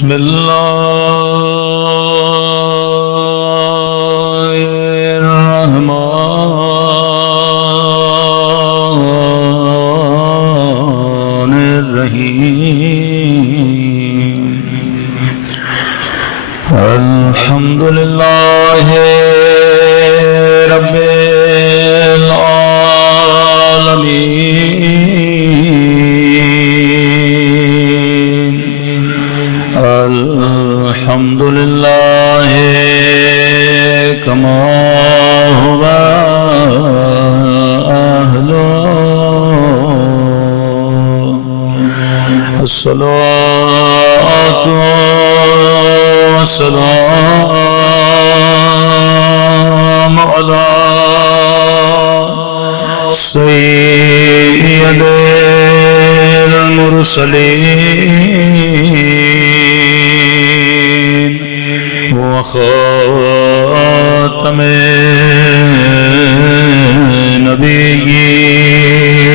بسم الله الرحمن الرحيم الحمد لله رب العالمين الحمد لله كما هو أهله الصلاة والسلام على سيد المرسلين وخاتم النبيين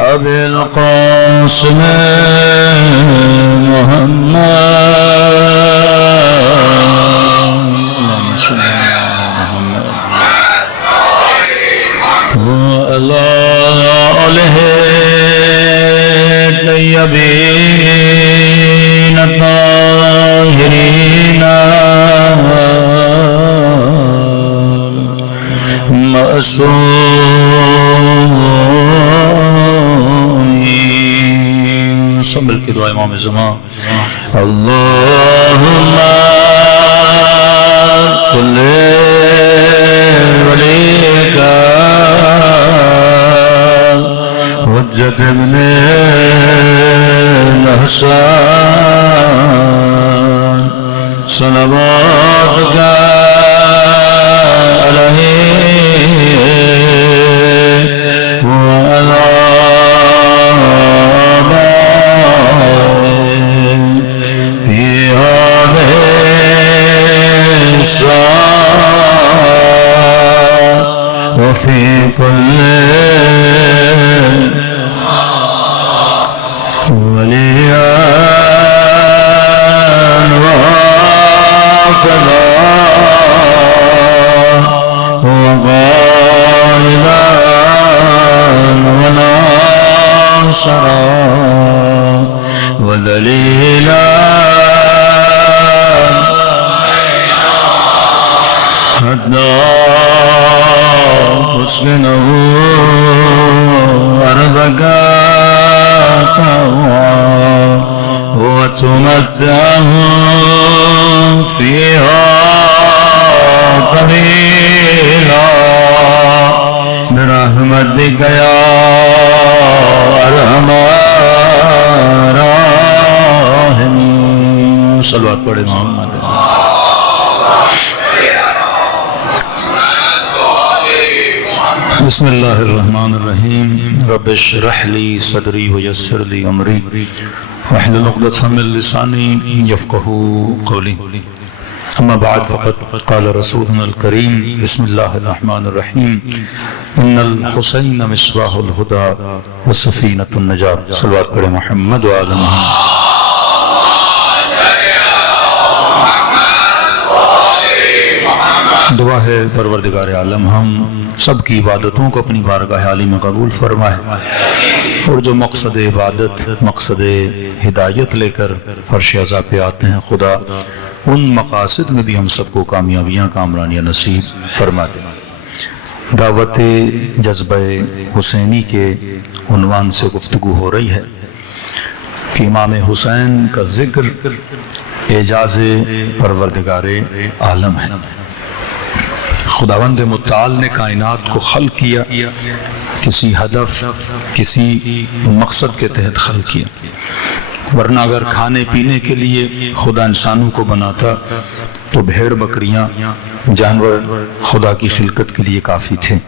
أبي القاسم وعلى آله الطيبين الطاهرين المعصومين سب مل کے دعا امام زمان اللہم کل ولیک حجت ابن الحسن صلواتک علیہ وعلی آبائه فی هذه الساعة وفي كل وليان وافدا وقائلا وناصرا ودليلا حتى تسكنه أرضك وتمتعه فيها طويلا برحمتك يا أرحم الراحمين صلوات پڑھے محمد بسم اللہ الرحمن الرحیم رب اشرح لی صدری ویسر لی امری واحلل عقدۃ من لسانی یفقهوا قولی اما بعد فقد قال رسولنا الکریم بسم اللہ الرحمن الرحیم ان الحسین مصباح الہدی وسفینۃ النجاۃ صلوات پڑھے محمد وعلی محمد دعا ہے پروردگار عالم ہم سب کی عبادتوں کو اپنی بارگاہ عالی میں قبول فرمائے اور جو مقصد عبادت مقصد ہدایت لے کر فرش عزا پہ آتے ہیں خدا ان مقاصد میں بھی ہم سب کو کامیابیاں کامرانیاں نصیب فرما دے دعوت جذبہ حسینی کے عنوان سے گفتگو ہو رہی ہے کہ امام حسین کا ذکر اعجاز پروردگار عالم ہے خداوند متعال نے کائنات کو خلق کیا کسی ہدف کسی مقصد کے تحت خلق کیا ورنہ اگر کھانے پینے کے لیے خدا انسانوں کو بناتا تو بھیڑ بکریاں جانور خدا کی خلقت کے لیے کافی تھے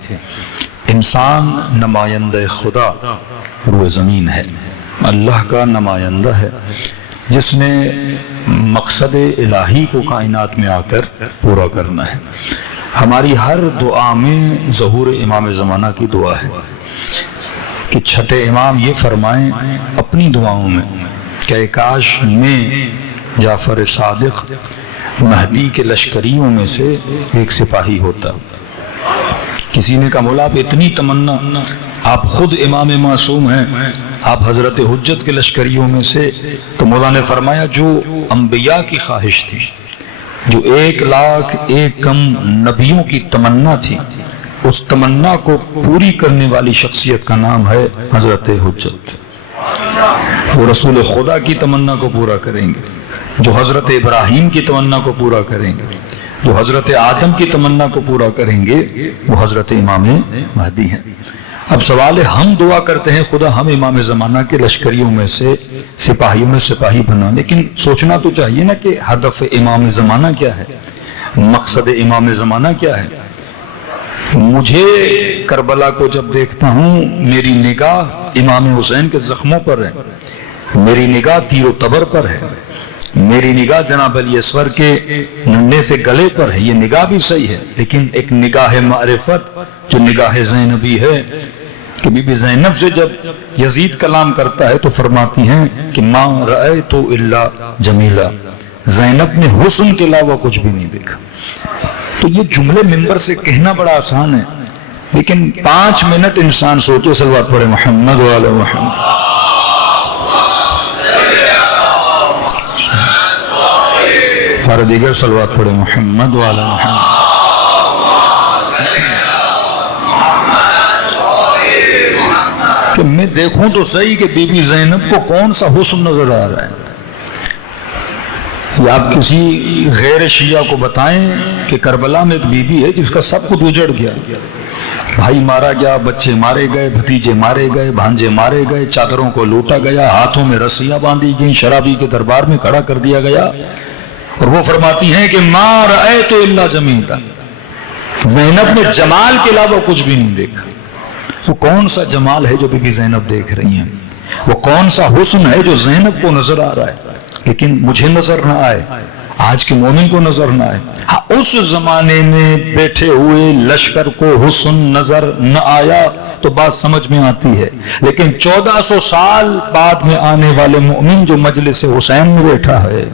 انسان نمائندہ خدا روح زمین ہے اللہ کا نمائندہ ہے جس نے مقصد الہی کو کائنات میں آ کر پورا کرنا ہے ہماری ہر دعا میں ظہور امام زمانہ کی دعا ہے کہ چھٹے امام یہ فرمائیں اپنی دعاؤں میں کہ کاش میں جعفر صادق مہدی کے لشکریوں میں سے ایک سپاہی ہوتا. کسی نے کہا مولا آپ اتنی تمنا، آپ خود امام معصوم ہیں، آپ حضرت حجت کے لشکریوں میں سے. تو مولا نے فرمایا جو انبیاء کی خواہش تھی، جو 1,01,000 نبیوں کی تمنا تھی، اس تمنا کو پوری کرنے والی شخصیت کا نام ہے حضرت حجت. وہ رسول خدا کی تمنا کو پورا کریں گے، جو حضرت ابراہیم کی تمنا کو پورا کریں گے، جو حضرت آدم کی تمنا کو پورا کریں گے، وہ حضرت امام مہدی ہیں. اب سوال ہے، ہم دعا کرتے ہیں خدا ہم امام زمانہ کے لشکریوں میں سے سپاہیوں میں سپاہی بنا، لیکن سوچنا تو چاہیے نا کہ ہدف امام زمانہ کیا ہے، مقصد امام زمانہ کیا ہے. مجھے کربلا کو جب دیکھتا ہوں میری نگاہ امام حسین کے زخموں پر ہے، میری نگاہ تیر و تبر پر ہے، میری نگاہ جناب علی اصغر کے ننھے سے گلے پر ہے. یہ نگاہ بھی صحیح ہے، لیکن ایک نگاہ معرفت جو نگاہ زینبی ہے کہ بی بی زینب سے جب یزید کلام کرتا ہے تو فرماتی ہیں کہ ما رأیت الا جمیلا، زینب نے حسن کے علاوہ کچھ بھی نہیں دیکھا. تو یہ جملے منبر سے کہنا بڑا آسان ہے، لیکن 5 منٹ انسان سوچے، صلوات پڑھے محمد وعلی محمد. اور دیگر صلوات پڑھے محمد وعلی محمد. کہ میں دیکھوں تو صحیح کہ بی بی زینب کو کون سا حسن نظر آ رہا ہے. یا آپ کسی غیر شیعہ کو بتائیں کہ کربلا میں ایک بی بی ہے جس کا سب کچھ اجڑ گیا، بھائی مارا گیا، بچے مارے گئے، بھتیجے مارے گئے، بھانجے مارے گئے، چادروں کو لوٹا گیا، ہاتھوں میں رسیاں باندھی گئیں، شرابی کے دربار میں کھڑا کر دیا گیا، اور وہ فرماتی ہیں کہ ما رأیت الا جمیلا، زینب نے جمال کے علاوہ کچھ بھی نہیں دیکھا. وہ کون سا جمال ہے جو بی بی زینب دیکھ رہی ہیں، وہ کون سا حسن ہے جو زینب کو نظر آ رہا ہے، لیکن مجھے نظر نہ آئے، آج کے مومن کو نظر نہ آئے. ہاں اس زمانے میں بیٹھے ہوئے لشکر کو حسن نظر نہ آیا تو بات سمجھ میں آتی ہے، لیکن 1400 سال بعد میں آنے والے مومن جو مجلس حسین میں بیٹھا ہے،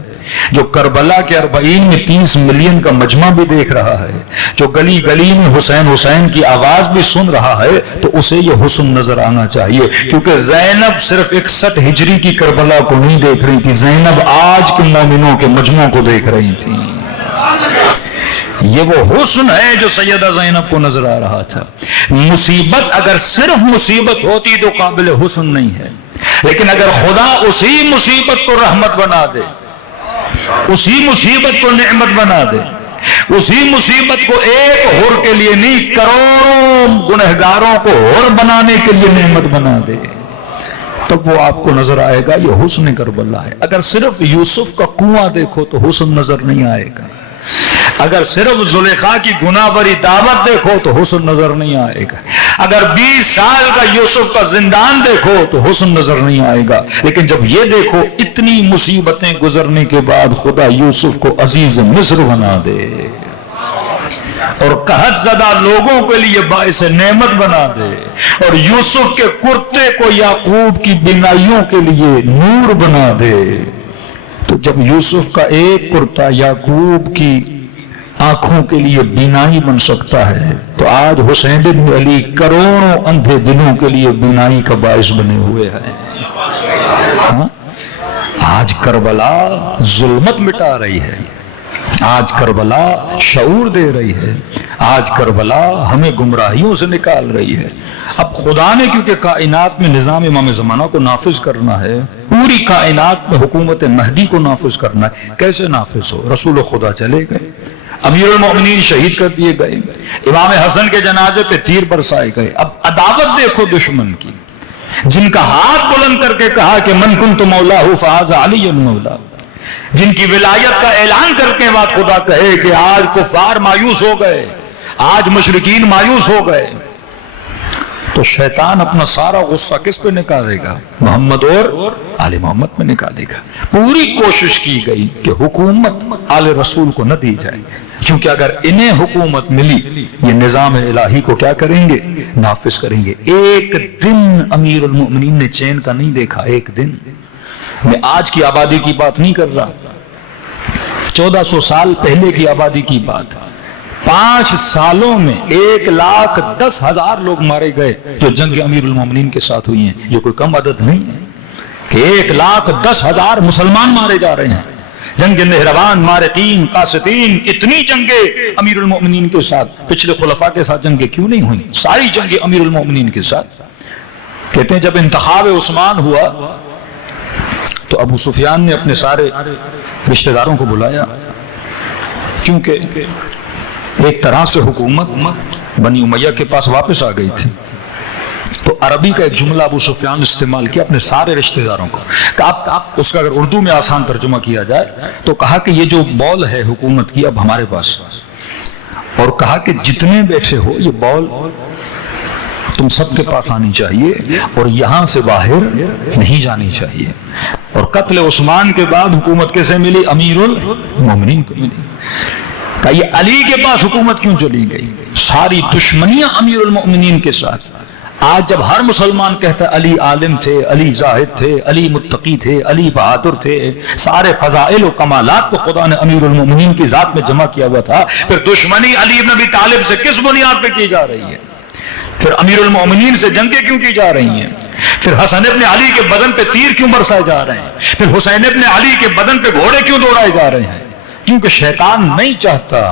جو کربلا کے 40 میں 30 ملین کا مجمع بھی دیکھ رہا ہے، جو گلی گلی میں حسین حسین کی آواز بھی سن رہا ہے، تو اسے یہ حسن نظر آنا چاہیے. کیونکہ زینب صرف 61 ہجری کی کربلا کو نہیں دیکھ رہی تھی، زینب آج کے مومنوں کے مجمع کو دیکھ رہی تھی. یہ وہ حسن ہے جو سیدہ زینب کو نظر آ رہا تھا. مصیبت اگر صرف مصیبت ہوتی تو قابل حسن نہیں ہے، لیکن اگر خدا اسی مصیبت کو رحمت بنا دے، اسی مصیبت کو نعمت بنا دے، اسی مصیبت کو ایک حر کے لیے نہیں کروڑوں گنہگاروں کو حر بنانے کے لیے نعمت بنا دے، تب وہ آپ کو نظر آئے گا یہ حسن کربلا ہے. اگر صرف یوسف کا کنواں دیکھو تو حسن نظر نہیں آئے گا، اگر صرف زلیخا کی گناہ بری دعوت دیکھو تو حسن نظر نہیں آئے گا، اگر 20 سال کا یوسف کا زندان دیکھو تو حسن نظر نہیں آئے گا. لیکن جب یہ دیکھو اتنی مصیبتیں گزرنے کے بعد خدا یوسف کو عزیز مصر بنا دے اور قحط زدہ لوگوں کے لیے باعث نعمت بنا دے، اور یوسف کے کرتے کو یعقوب کی بینائیوں کے لیے نور بنا دے، تو جب یوسف کا ایک کرتا یعقوب کی آنکھوں کے لیے بینائی بن سکتا ہے، تو آج حسین بن علی کروڑوں اندھے دلوں کے لیے بینائی کا باعث بنے ہوئے ہیں. آج کربلا ظلمت مٹا رہی ہے، آج کربلا شعور دے رہی ہے، آج کربلا ہمیں گمراہیوں سے نکال رہی ہے. اب خدا نے کیونکہ کائنات میں نظام امام زمانہ کو نافذ کرنا ہے، پوری کائنات میں حکومت مہدی کو نافذ کرنا ہے. کیسے نافذ ہو؟ رسول خدا چلے گئے، امیر المؤمنین شہید کر دیے گئے، امام حسن کے جنازے پہ تیر برسائے گئے. اب عداوت دیکھو دشمن کی، جن کا ہاتھ بلند کر کے کہا کہ من کنت مولا فہذا علی المولا، جن کی ولایت کا اعلان کر کے بعد خدا کہے کہ آج کفار مایوس ہو گئے، آج مشرکین مایوس ہو گئے، تو شیطان اپنا سارا غصہ کس پہ نکالے گا؟ محمد اور آل محمد میں نکالے گا. پوری کوشش کی گئی کہ حکومت آل رسول کو نہ دی جائے، کیونکہ اگر انہیں حکومت ملی یہ نظام الہی کو کیا کریں گے؟ نافذ کریں گے. ایک دن امیر المؤمنین نے چین کا نہیں دیکھا، ایک دن. میں آج کی آبادی کی بات نہیں کر رہا، 1400 سال پہلے کی آبادی کی بات، 5 سالوں میں 1,10,000 لوگ مارے گئے جو جنگ امیر المومنین کے ساتھ ہوئی ہیں. یہ کوئی کم عدد نہیں ہے کہ 1,10,000 مسلمان مارے جا رہے ہیں. جنگ نہروان، مارقین، قاسطین، اتنی جنگیں امیر المومنین کے ساتھ. پچھلے خلفاء کے ساتھ جنگیں کیوں نہیں ہوئی؟ ساری جنگیں امیر المومنین کے ساتھ. کہتے ہیں جب انتخاب عثمان ہوا تو ابو سفیان نے اپنے سارے رشتہ داروں کو بلایا، کیونکہ ایک طرح سے حکومت بنی امیہ کے پاس واپس آ گئی تھی. تو عربی کا ایک جملہ ابو سفیان استعمال کیا اپنے سارے رشتہ داروں کو، کہ آپ اس کا اگر اردو میں آسان ترجمہ کیا جائے تو کہا کہ یہ جو بال ہے حکومت کی اب ہمارے پاس، اور کہا کہ جتنے بیٹھے ہو یہ بال تم سب کے پاس آنی چاہیے اور یہاں سے باہر نہیں جانی چاہیے. اور قتل عثمان کے بعد حکومت کیسے ملی؟ امیر المومنین کو ملی. کہ یہ علی کے پاس حکومت کیوں چلی گئی؟ ساری دشمنیاں امیر المومنین کے ساتھ. آج جب ہر مسلمان کہتا ہے علی عالم تھے، علی زاہد تھے، علی متقی تھے، علی بہادر تھے، سارے فضائل و کمالات کو خدا نے امیر المومنین کی ذات میں جمع کیا ہوا تھا، پھر دشمنی علی بن ابی طالب سے کس بنیاد پہ کی جا رہی ہے؟ پھر امیر المومنین سے جنگیں کیوں کی جا رہی ہیں؟ پھر حسن ابن علی کے بدن پہ تیر کیوں برسائے جا رہے ہیں؟ پھر حسین ابن علی کے بدن پہ گھوڑے کیوں دوڑائے جا رہے ہیں؟ کیونکہ شیطان نہیں چاہتا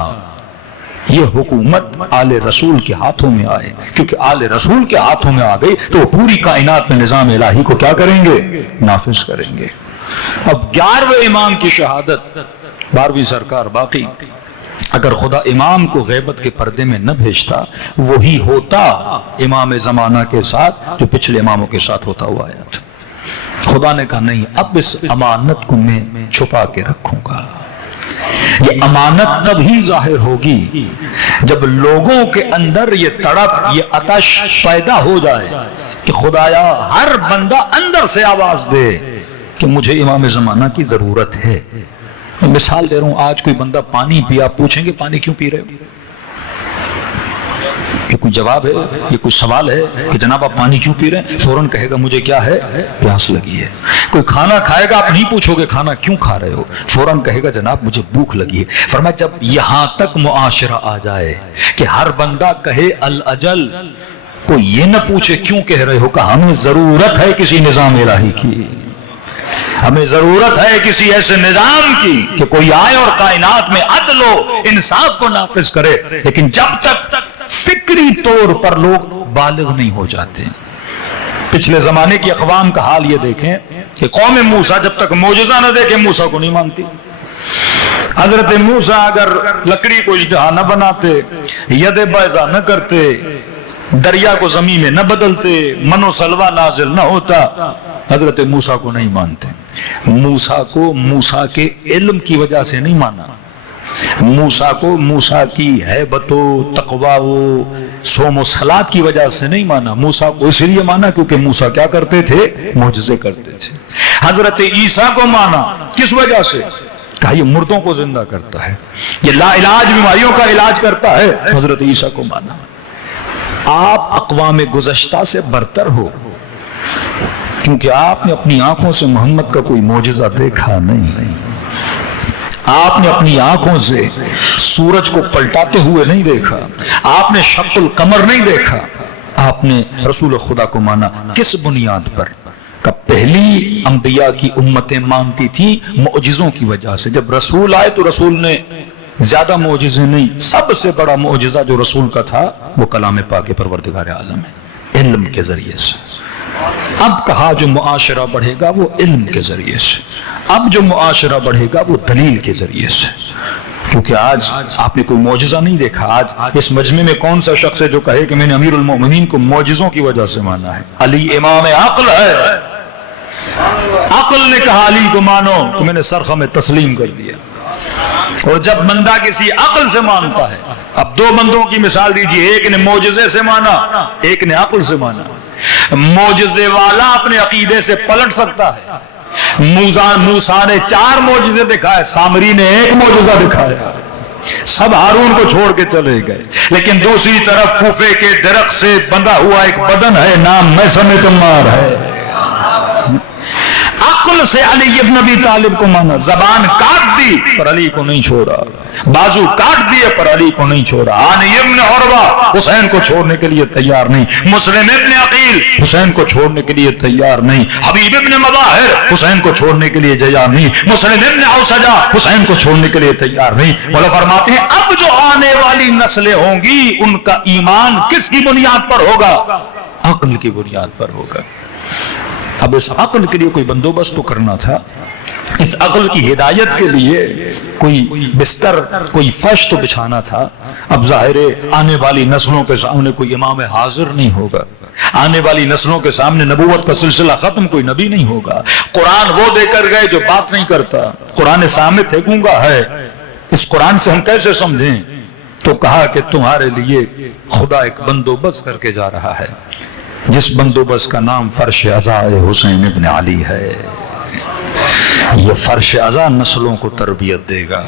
یہ حکومت آل رسول کے ہاتھوں میں آئے. کیونکہ آل رسول کے ہاتھوں میں آ گئی تو وہ پوری کائنات میں نظام الہی کو کیا کریں گے؟ نافذ کریں گے. اب 11ویں امام کی شہادت، 12ویں سرکار باقی. اگر خدا امام کو غیبت کے پردے میں نہ بھیجتا وہی ہوتا امام زمانہ کے ساتھ جو پچھلے اماموں کے ساتھ ہوتا ہوا آیا تھا. خدا نے کہا نہیں، اب اس امانت کو میں چھپا کے رکھوں گا. یہ امانت تب ہی ظاہر ہوگی جب لوگوں کے اندر یہ تڑپ، یہ آتش پیدا ہو جائے کہ خدایا ہر بندہ اندر سے آواز دے کہ مجھے امام زمانہ کی ضرورت ہے. میں مثال دے رہا ہوں، آج کوئی بندہ پانی پیا، پوچھیں گے پانی کیوں پی رہے ہو؟ کہ کوئی جواب ہے، یہ کوئی سوال ہے کہ جناب آپ پانی کیوں پی رہے ہیں؟ فوراً کہے گا مجھے کیا ہے؟ پیاس لگی ہے. کوئی کھانا کھائے گا، آپ نہیں پوچھو گے کھانا کیوں کھا رہے ہو، فوراً کہے گا جناب مجھے بھوک لگی ہے. فرمایا جب یہاں تک معاشرہ آ جائے کہ ہر بندہ کہے الاجل، کوئی یہ نہ پوچھے کیوں کہہ رہے ہو، کہ ہمیں ضرورت ہے کسی نظام الہی کی، ہمیں ضرورت ہے کسی ایسے نظام کی کہ کوئی آئے اور کائنات میں عدل و انصاف کو نافذ کرے. لیکن جب تک فکری طور پر لوگ بالغ نہیں ہو جاتے. پچھلے زمانے کی اقوام کا حال یہ دیکھیں کہ قوم موسیٰ جب تک معجزہ نہ دیکھے موسیٰ کو نہیں مانتی. حضرت موسیٰ اگر لکڑی کو اژدہا نہ بناتے، ید بیضا نہ کرتے، دریا کو زمین میں نہ بدلتے، من و سلوہ نازل نہ ہوتا، حضرت موسیٰ کو نہیں مانتے. موسیٰ کو موسیٰ کے علم کی وجہ سے نہیں مانا، موسیٰ کو موسیٰ کی ہیبت و تقوی و صوم و صلاۃ کی وجہ سے نہیں مانا. موسیٰ کو اس لیے مانا کیونکہ موسیٰ کیا کرتے تھے؟ معجزے کرتے تھے. حضرت عیسیٰ کو مانا کس وجہ سے؟ کہا یہ مردوں کو زندہ کرتا ہے، یہ لا علاج بیماریوں کا علاج کرتا ہے. حضرت عیسیٰ کو مانا. آپ اقوام گزشتہ سے برتر ہو کیونکہ آپ نے اپنی آنکھوں سے محمد کا کوئی معجزہ دیکھا نہیں. آپ نے اپنی آنکھوں سے سورج کو پلٹاتے ہوئے نہیں دیکھا، آپ نے شق القمر نہیں دیکھا. آپ نے رسول خدا کو مانا کس بنیاد پر؟ کہ پہلی انبیاء کی امتیں مانتی تھی معجزوں کی وجہ سے. جب رسول آئے تو رسول نے زیادہ معجزے نہیں، سب سے بڑا معجزہ جو رسول کا تھا وہ کلام پاک پروردگار عالم ہے، علم کے ذریعے سے. اب کہا جو معاشرہ بڑھے گا وہ علم کے ذریعے سے، اب جو معاشرہ بڑھے گا وہ دلیل کے ذریعے سے. کیونکہ آج آپ نے کوئی معجزہ نہیں دیکھا. آج اس مجمع میں کون سا شخص ہے جو کہے کہ میں نے امیر المومنین کو معجزوں کی وجہ سے مانا ہے؟ علی امام عقل ہے، عقل نے کہا علی کو مانو تو میں نے سرخہ میں تسلیم کر دیا. اور جب بندہ کسی عقل سے مانتا ہے، اب دو بندوں کی مثال دیجیے، ایک نے معجزے سے مانا، ایک نے عقل سے مانا. معجزے والا اپنے عقیدے سے پلٹ سکتا ہے. موسیٰ نے 4 معجزے دکھائے، سامری نے 1 معجزہ دکھایا، سب ہارون کو چھوڑ کے چلے گئے. لیکن دوسری طرف کوفے کے درخت سے بندھا ہوا ایک بدن ہے، نام میثم تمار ہے. عقل عقل سے علی ابن ابی طالب کو مانا، زبان کاٹ دی پر علی کو نہیں چھوڑا، بازو کاٹ دیے پر علی کو نہیں چھوڑا۔ عانی ابن عروہ حسین کو چھوڑنے کے لیے تیار نہیں، مسلم ابن عقیل حسین کو چھوڑنے کے لیے تیار نہیں، حبیب ابن مظاہر حسین کو چھوڑنے کے لیے تیار نہیں، مسلم ابن اوسجہ حسین کو چھوڑنے کے لیے تیار نہیں۔ مولا فرماتے ہیں اب جو آنے والی نسلیں ہوں گی ان کا ایمان کس کی بنیاد پر ہوگا؟ عقل کی بنیاد پر ہوگا۔ اب اس عقل کے لیے کوئی بندوبست تو کرنا تھا، اس عقل کی ہدایت کے لیے کوئی بستر، کوئی فرش تو بچھانا تھا۔ اب ظاہر آنے والی نسلوں کے سامنے کوئی امام حاضر نہیں ہوگا، آنے والی نسلوں کے سامنے نبوت کا سلسلہ ختم، کوئی نبی نہیں ہوگا۔ قرآن وہ دے کر گئے جو بات نہیں کرتا، قرآن سامنے تھے گونگا ہے، اس قرآن سے ہم کیسے سمجھیں؟ تو کہا کہ تمہارے لیے خدا ایک بندوبست کر کے جا رہا ہے، جس بندوبست کا نام فرش عزا حسین ابن علی ہے۔ یہ فرش عزا نسلوں کو تربیت دے گا،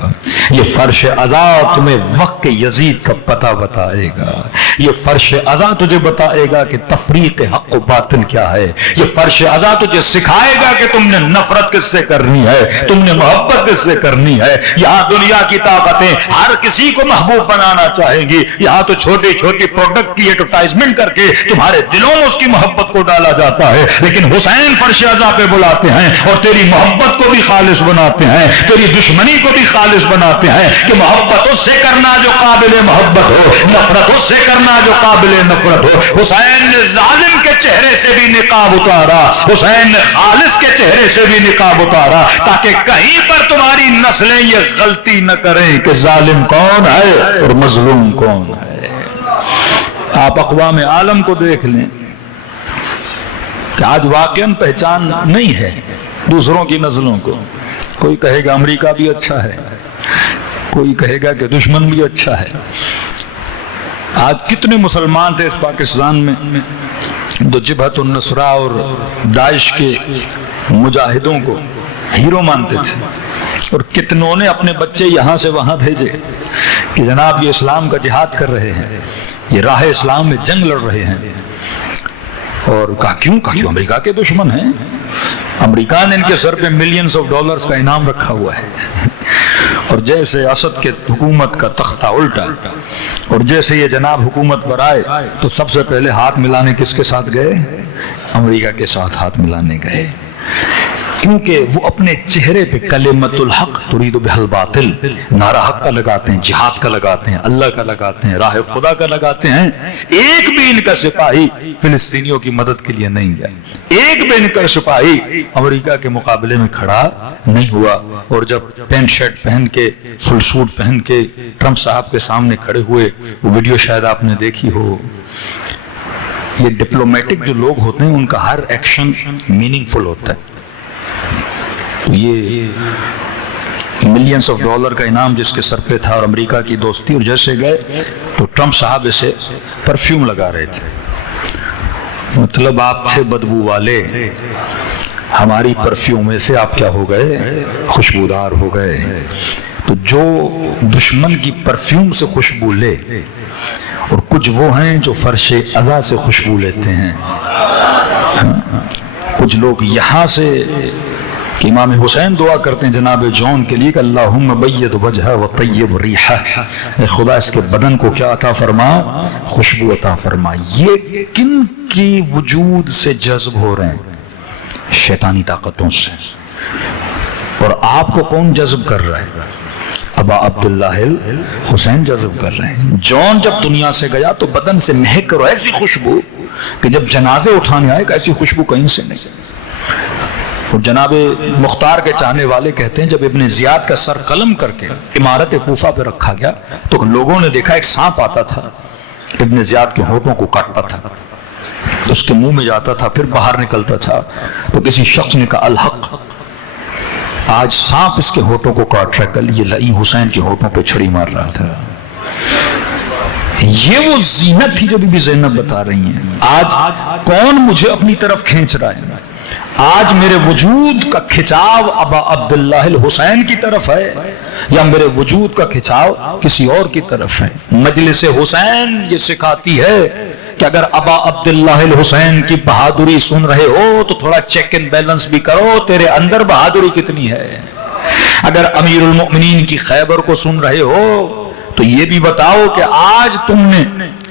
یہ فرش عزا تمہیں وقت یزید کا پتہ بتائے گا، یہ فرش عزا تجھے بتائے گا کہ تفریق حق و باطل کیا ہے، یہ فرش عزا تجھے سکھائے گا کہ تم نے نفرت کس سے کرنی ہے، تم نے محبت کس سے کرنی ہے۔ یہاں دنیا کی طاقتیں ہر کسی کو محبوب بنانا چاہیں گی، یہاں تو چھوٹی چھوٹی پروڈکٹ کی ایڈورٹائزمنٹ کر کے تمہارے دلوں میں اس کی محبت کو ڈالا جاتا ہے، لیکن حسین فرش عزا پہ بلاتے ہیں اور تیری محبت کو بھی خالص بناتے ہیں، تیری دشمنی کو بھی خالص بناتے ہیں کہ محبت اس سے کرنا جو قابل محبت ہو، نفرت اس سے کرنا جو قابل نفرت ہو۔ حسین نے ظالم کے چہرے سے بھی نقاب اتارا، حسین نے خالص کے چہرے سے بھی نقاب اتارا، تاکہ کہیں پر تمہاری نسلیں یہ غلطی نہ کریں کہ ظالم کون ہے اور مظلوم کون ہے۔ آپ اقوام عالم کو دیکھ لیں کہ آج واقعاً پہچان نہیں ہے دوسروں کی نسلوں کو، کوئی کہے گا امریکہ بھی اچھا ہے، کوئی کہے گا کہ دشمن بھی اچھا ہے۔ آج کتنے مسلمان تھے اس پاکستان میں جو جبہت النصرہ اور داعش کے مجاہدوں کو ہیرو مانتے تھے، اور کتنوں نے اپنے بچے یہاں سے وہاں بھیجے کہ جناب یہ اسلام کا جہاد کر رہے ہیں، یہ راہ اسلام میں جنگ لڑ رہے ہیں۔ اور کہا کیوں امریکہ کے دشمن ہیں، امریکہ نے ان کے سر پہ ملینز آف ڈالرز کا انعام رکھا ہوا ہے، اور جیسے اسد کے حکومت کا تختہ الٹا اور جیسے یہ جناب حکومت پر آئے تو سب سے پہلے ہاتھ ملانے کس کے ساتھ گئے؟ امریکہ کے ساتھ ہاتھ ملانے گئے، کیونکہ وہ اپنے چہرے پہ کلمت الحق ترید بہ الباطل، نعرہ حق کا لگاتے ہیں، جہاد کا لگاتے ہیں، اللہ کا لگاتے ہیں، راہ خدا کا لگاتے ہیں۔ ایک بھی ان کا سپاہی فلسطینیوں کی مدد کے لیے نہیں گیا، ایک بھی ان کا سپاہی امریکہ کے مقابلے میں کھڑا نہیں ہوا۔ اور جب پینٹ شرٹ پہن کے، فل سوٹ پہن کے ٹرمپ صاحب کے سامنے کھڑے ہوئے، وہ ویڈیو شاید آپ نے دیکھی ہو۔ یہ ڈپلومیٹک جو لوگ ہوتے ہیں ان کا ہر ایکشن میننگ فل ہوتا ہے۔ تو یہ ملینز آف ڈالر کا انعام جس کے سر پہ تھا اور امریکہ کی دوستی، اور جیسے گئے تو ٹرمپ صاحب اسے پرفیوم لگا رہے تھے، مطلب آپ تھے بدبو والے، ہماری پرفیوم میں سے آپ کیا ہو گئے؟ خوشبودار ہو گئے۔ تو جو دشمن کی پرفیوم سے خوشبو لے، اور کچھ وہ ہیں جو فرش عزا سے خوشبو لیتے ہیں۔ کچھ لوگ یہاں سے کہ امام حسین دعا کرتے ہیں جناب جون کے لیے کہ اللہم بید وجہ و طیب ریحہ، اے خدا اس کے بدن کو کیا عطا فرما؟ خوشبو عطا فرما۔ یہ کن کی وجود سے جذب ہو رہے ہیں؟ شیطانی طاقتوں سے۔ اور آپ کو کون جذب کر رہا ہے؟ ابا عبداللہ حسین جذب کر رہے ہیں۔ جون جب دنیا سے گیا تو بدن سے مہک اور ایسی خوشبو کہ جب جنازے اٹھانے آئے کہ ایسی خوشبو کہیں سے نہیں۔ اور جناب مختار کے چاہنے والے کہتے ہیں جب ابن زیاد کا سر قلم کر کے عمارت کوفہ پہ رکھا گیا تو لوگوں نے دیکھا ایک سانپ آتا تھا، ابن زیاد کے ہونٹوں کو کاٹتا تھا، اس کے منہ میں جاتا تھا، پھر باہر نکلتا تھا۔ تو کسی شخص نے کہا الحق، آج سانپ اس کے ہونٹوں کو کاٹ رہا ہے، کل یہ لئی حسین کے ہونٹوں پہ چھڑی مار رہا تھا۔ یہ وہ زینت تھی جو بی بی زینب بتا رہی ہیں۔ آج کون مجھے اپنی طرف کھینچ رہا ہے؟ آج میرے وجود کا کھچاؤ ابا عبداللہ الحسین کی طرف ہے یا میرے وجود کا کھچاؤ کسی اور کی طرف ہے؟ مجلس حسین یہ سکھاتی ہے کہ اگر ابا عبداللہ الحسین کی بہادری سن رہے ہو تو تھوڑا چیک اینڈ بیلنس بھی کرو، تیرے اندر بہادری کتنی ہے۔ اگر امیر المؤمنین کی خیبر کو سن رہے ہو تو یہ بھی بتاؤ کہ آج تم نے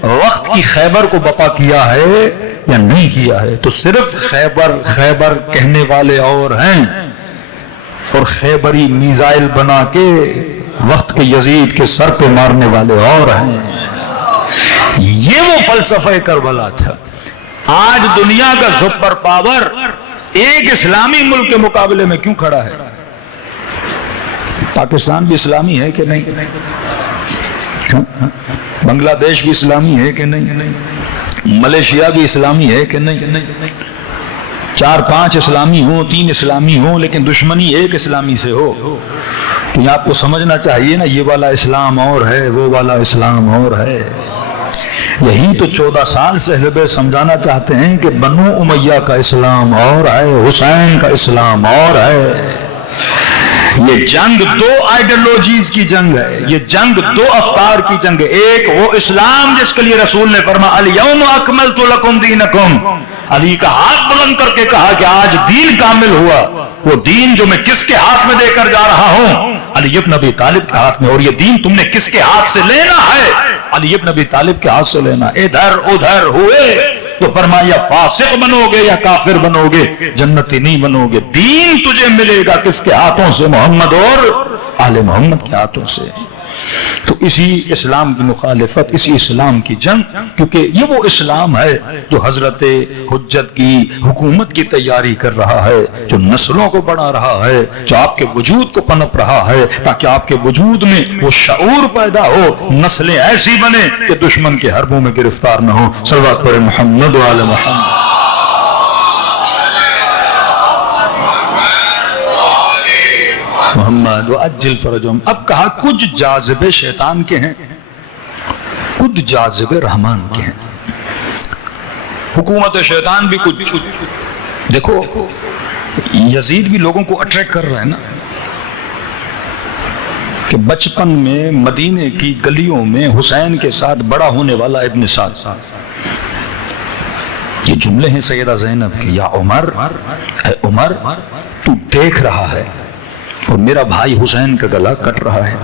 وقت کی خیبر کو بپا کیا ہے یا نہیں کیا ہے؟ تو صرف خیبر کہنے والے اور ہیں، اور خیبری میزائل بنا کے وقت کے یزید کے سر پہ مارنے والے اور ہیں۔ یہ وہ فلسفہ کربلا تھا۔ آج دنیا کا سپر پاور ایک اسلامی ملک کے مقابلے میں کیوں کھڑا ہے؟ پاکستان بھی اسلامی ہے کہ نہیں؟ بنگلہ دیش بھی اسلامی ہے کہ نہیں؟ ملیشیا بھی اسلامی ہے کہ نہیں؟ 4-5 اسلامی ہوں، 3 اسلامی ہوں، لیکن دشمنی ایک اسلامی سے ہو تو یہ آپ کو سمجھنا چاہیے نا، یہ والا اسلام اور ہے، وہ والا اسلام اور ہے۔ یہی تو 14 سال سے اہل بیت سمجھانا چاہتے ہیں کہ بنو امیہ کا اسلام اور ہے، حسین کا اسلام اور ہے۔ یہ جنگ 2 آئیڈیالوجیز کی جنگ ہے، یہ جنگ 2 افکار کی جنگ ہے۔ ایک وہ اسلام جس کے لیے رسول نے فرمایا الیوم اکملت لکم دینکم، علی کا ہاتھ بلند کر کے کہا کہ آج دین کامل ہوا۔ وہ دین جو میں کس کے ہاتھ میں دے کر جا رہا ہوں؟ علی ابن ابی طالب کے ہاتھ میں۔ اور یہ دین تم نے کس کے ہاتھ سے لینا ہے؟ علی ابن ابی طالب کے ہاتھ سے لینا۔ ادھر ادھر ہوئے تو فرمایا فاسق بنو گے یا کافر بنو گے، جنتی نہیں بنو گے۔ دین تجھے ملے گا کس کے ہاتھوں سے؟ محمد اور آل محمد کے ہاتھوں سے۔ تو اسی اسلام کی مخالفت، اسی اسلام کی جنگ، کیونکہ یہ وہ اسلام ہے جو حضرت حجت کی حکومت کی تیاری کر رہا ہے، جو نسلوں کو بڑھا رہا ہے، جو آپ کے وجود کو پنپ رہا ہے، تاکہ آپ کے وجود میں وہ شعور پیدا ہو، نسلیں ایسی بنے کہ دشمن کے حربوں میں گرفتار نہ ہو۔ صلوات پڑھیں محمد و آل محمد۔ محمد وعجل فرجهم۔ اب کہا کچھ جاذبے شیطان کے ہیں، کچھ جاذبے رحمان کے ہیں۔ حکومت شیطان بھی کچھ، دیکھو یزید بھی لوگوں کو اٹریکٹ کر رہا ہے نا، کہ بچپن میں مدینے کی گلیوں میں حسین کے ساتھ بڑا ہونے والا ابن سعد، یہ جملے ہیں سیدہ زینب کے، یا عمر، اے عمر تو دیکھ رہا ہے اور میرا بھائی حسین کا گلا کٹ رہا ہے۔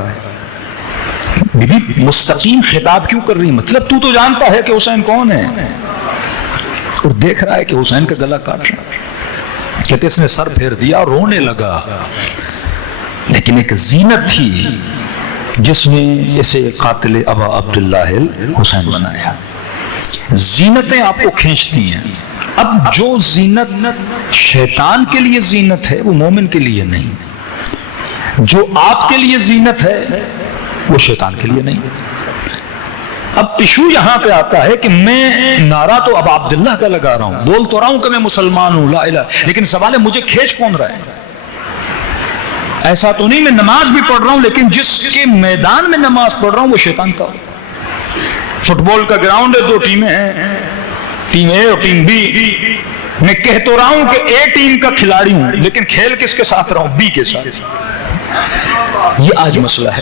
بی بی مستقیم خطاب کیوں کر رہی؟ مطلب تو جانتا ہے کہ حسین کون ہے اور دیکھ رہا ہے کہ حسین کا گلا کاٹ رہا ہے۔ کہتے اس نے سر پھیر دیا اور رونے لگا، لیکن ایک زینت تھی جس نے اسے قاتل ابا عبداللہ الحسین بنایا۔ زینتیں آپ کو کھینچتی ہیں۔ اب جو زینت شیطان کے لیے زینت ہے وہ مومن کے لیے نہیں، جو آپ کے لیے زینت ہے وہ شیطان کے لیے نہیں۔ اب ایشو یہاں پہ آتا ہے کہ میں نعرہ تو اب عبداللہ کا لگا رہا ہوں، بول تو رہا ہوں کہ میں مسلمان ہوں، لا الہ، لیکن سوال ہے مجھے کھینچ کون رہا ہے؟ ایسا تو نہیں میں نماز بھی پڑھ رہا ہوں، لیکن جس کے میدان میں نماز پڑھ رہا ہوں وہ شیطان کا۔ فٹ بال کا گراؤنڈ ہے، 2 ٹیمیں ہیں، ٹیم اے اور ٹیم بی۔ میں کہہ تو رہا ہوں کہ اے ٹیم کا کھلاڑی ہوں، لیکن کھیل کس کے ساتھ رہا ہوں؟ بی کے ساتھ۔ یہ آج مسئلہ ہے۔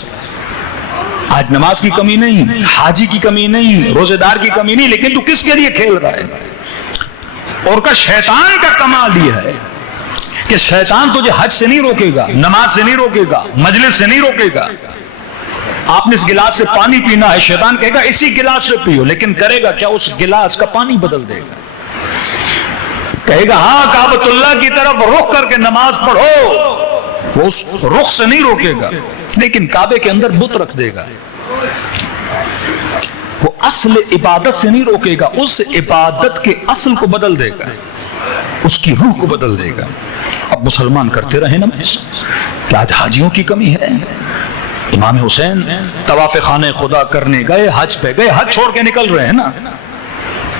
آج نماز کی کمی نہیں، حاجی کی کمی نہیں، روزے دار کی کمی نہیں، لیکن تو کس کے لیے کھیل رہا ہے؟ اور کا شیطان کا کمال یہ ہے کہ شیطان تجھے حج سے نہیں روکے گا، نماز سے نہیں روکے گا، مجلس سے نہیں روکے گا۔ آپ نے اس گلاس سے پانی پینا ہے، شیطان کہے گا اسی گلاس سے پیو، لیکن کرے گا کیا؟ اس گلاس کا پانی بدل دے گا، کہے گا ہاں کعبۃ اللہ کی طرف رخ کر کے نماز پڑھو، وہ اس رخ سے نہیں روکے گا، لیکن کعبے کے اندر بت رکھ دے گا۔ وہ اصل عبادت سے نہیں روکے گا، اس عبادت کے اصل کو بدل دے گا، اس کی روح کو بدل دے گا۔ اب مسلمان کرتے رہے نا، کہ آج حاجیوں کی کمی ہے۔ امام حسین طواف خانہ خدا کرنے گئے، حج پہ گئے، حج چھوڑ کے نکل رہے ہیں نا،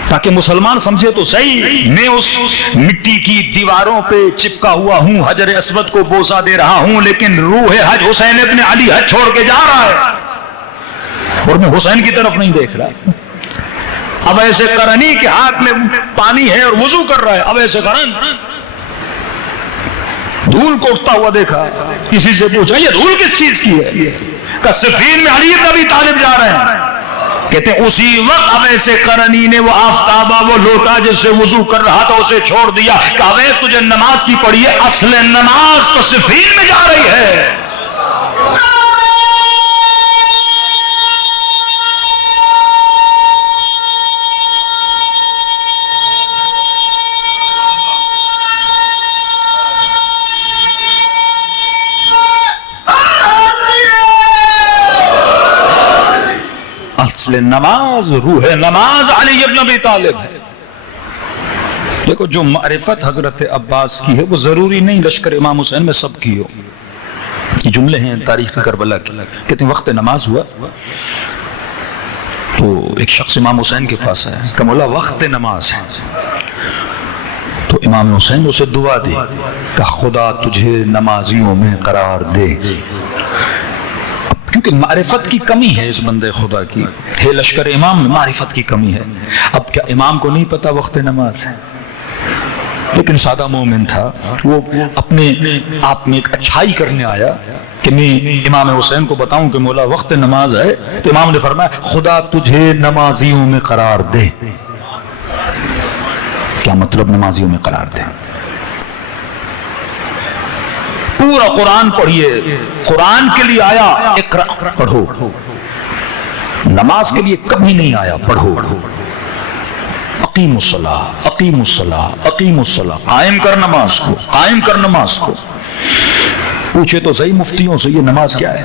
تاکہ مسلمان سمجھے تو صحیح میں اس مٹی کی دیواروں پہ چپکا ہوا ہوں، حجر اسود کو بوسہ دے رہا ہوں، لیکن روح حج حسین ابن علی حج چھوڑ کے جا رہا ہے اور میں حسین کی طرف نہیں دیکھ رہا۔ اب ایسے قرنی کے ہاتھ میں پانی ہے اور وضو کر رہا ہے، اب ایسے قرن دھول کو اٹھتا ہوا دیکھا، کسی سے پوچھا یہ دھول کس چیز کی ہے؟ کہ صفین میں علی بن ابی طالب جا رہے ہیں۔ کہتے ہیں اسی وقت اویس قرنی نے وہ آفتابہ وہ لوٹا جس سے وضو کر رہا تھا اسے چھوڑ دیا کہ اویس تجھے نماز کی پڑھی ہے، اصل نماز تو صفین میں جا رہی ہے۔ اصل نماز روح نماز علی ابن ابی طالب ہے۔ دیکھو جو معرفت حضرت عباس کی ہے وہ ضروری نہیں لشکر امام حسین میں سب کی ہو۔ یہ جملے ہیں تاریخ کربلا کے، کہتے ہیں وقت نماز ہوا تو ایک شخص امام حسین کے پاس آیا کہ مولا وقت نماز ہے، تو امام حسین اسے دعا دی کہ خدا تجھے نمازیوں میں قرار دے، کیونکہ معرفت کی کمی ہے اس بندے خدا کی، ہے لشکر امام میں معرفت کی کمی ہے۔ اب کیا امام کو نہیں پتا وقت نماز ہے؟ لیکن سادہ مومن تھا، وہ اپنے آپ میں ایک اچھائی کرنے آیا کہ میں امام حسین کو بتاؤں کہ مولا وقت نماز ہے، تو امام نے فرمایا خدا تجھے نمازیوں میں قرار دے۔ کیا مطلب نمازیوں میں قرار دے؟ پورا قرآن پڑھیے، قرآن کے لیے آیا اقرأ پڑھو، نماز کے لیے کبھی نہیں آیا پڑھو۔ اقیم الصلاۃ اقیم الصلاۃ اقیم الصلاۃ، قائم کر نماز کو، قائم کر نماز کو۔ پوچھے تو صحیح مفتیوں سے یہ نماز کیا ہے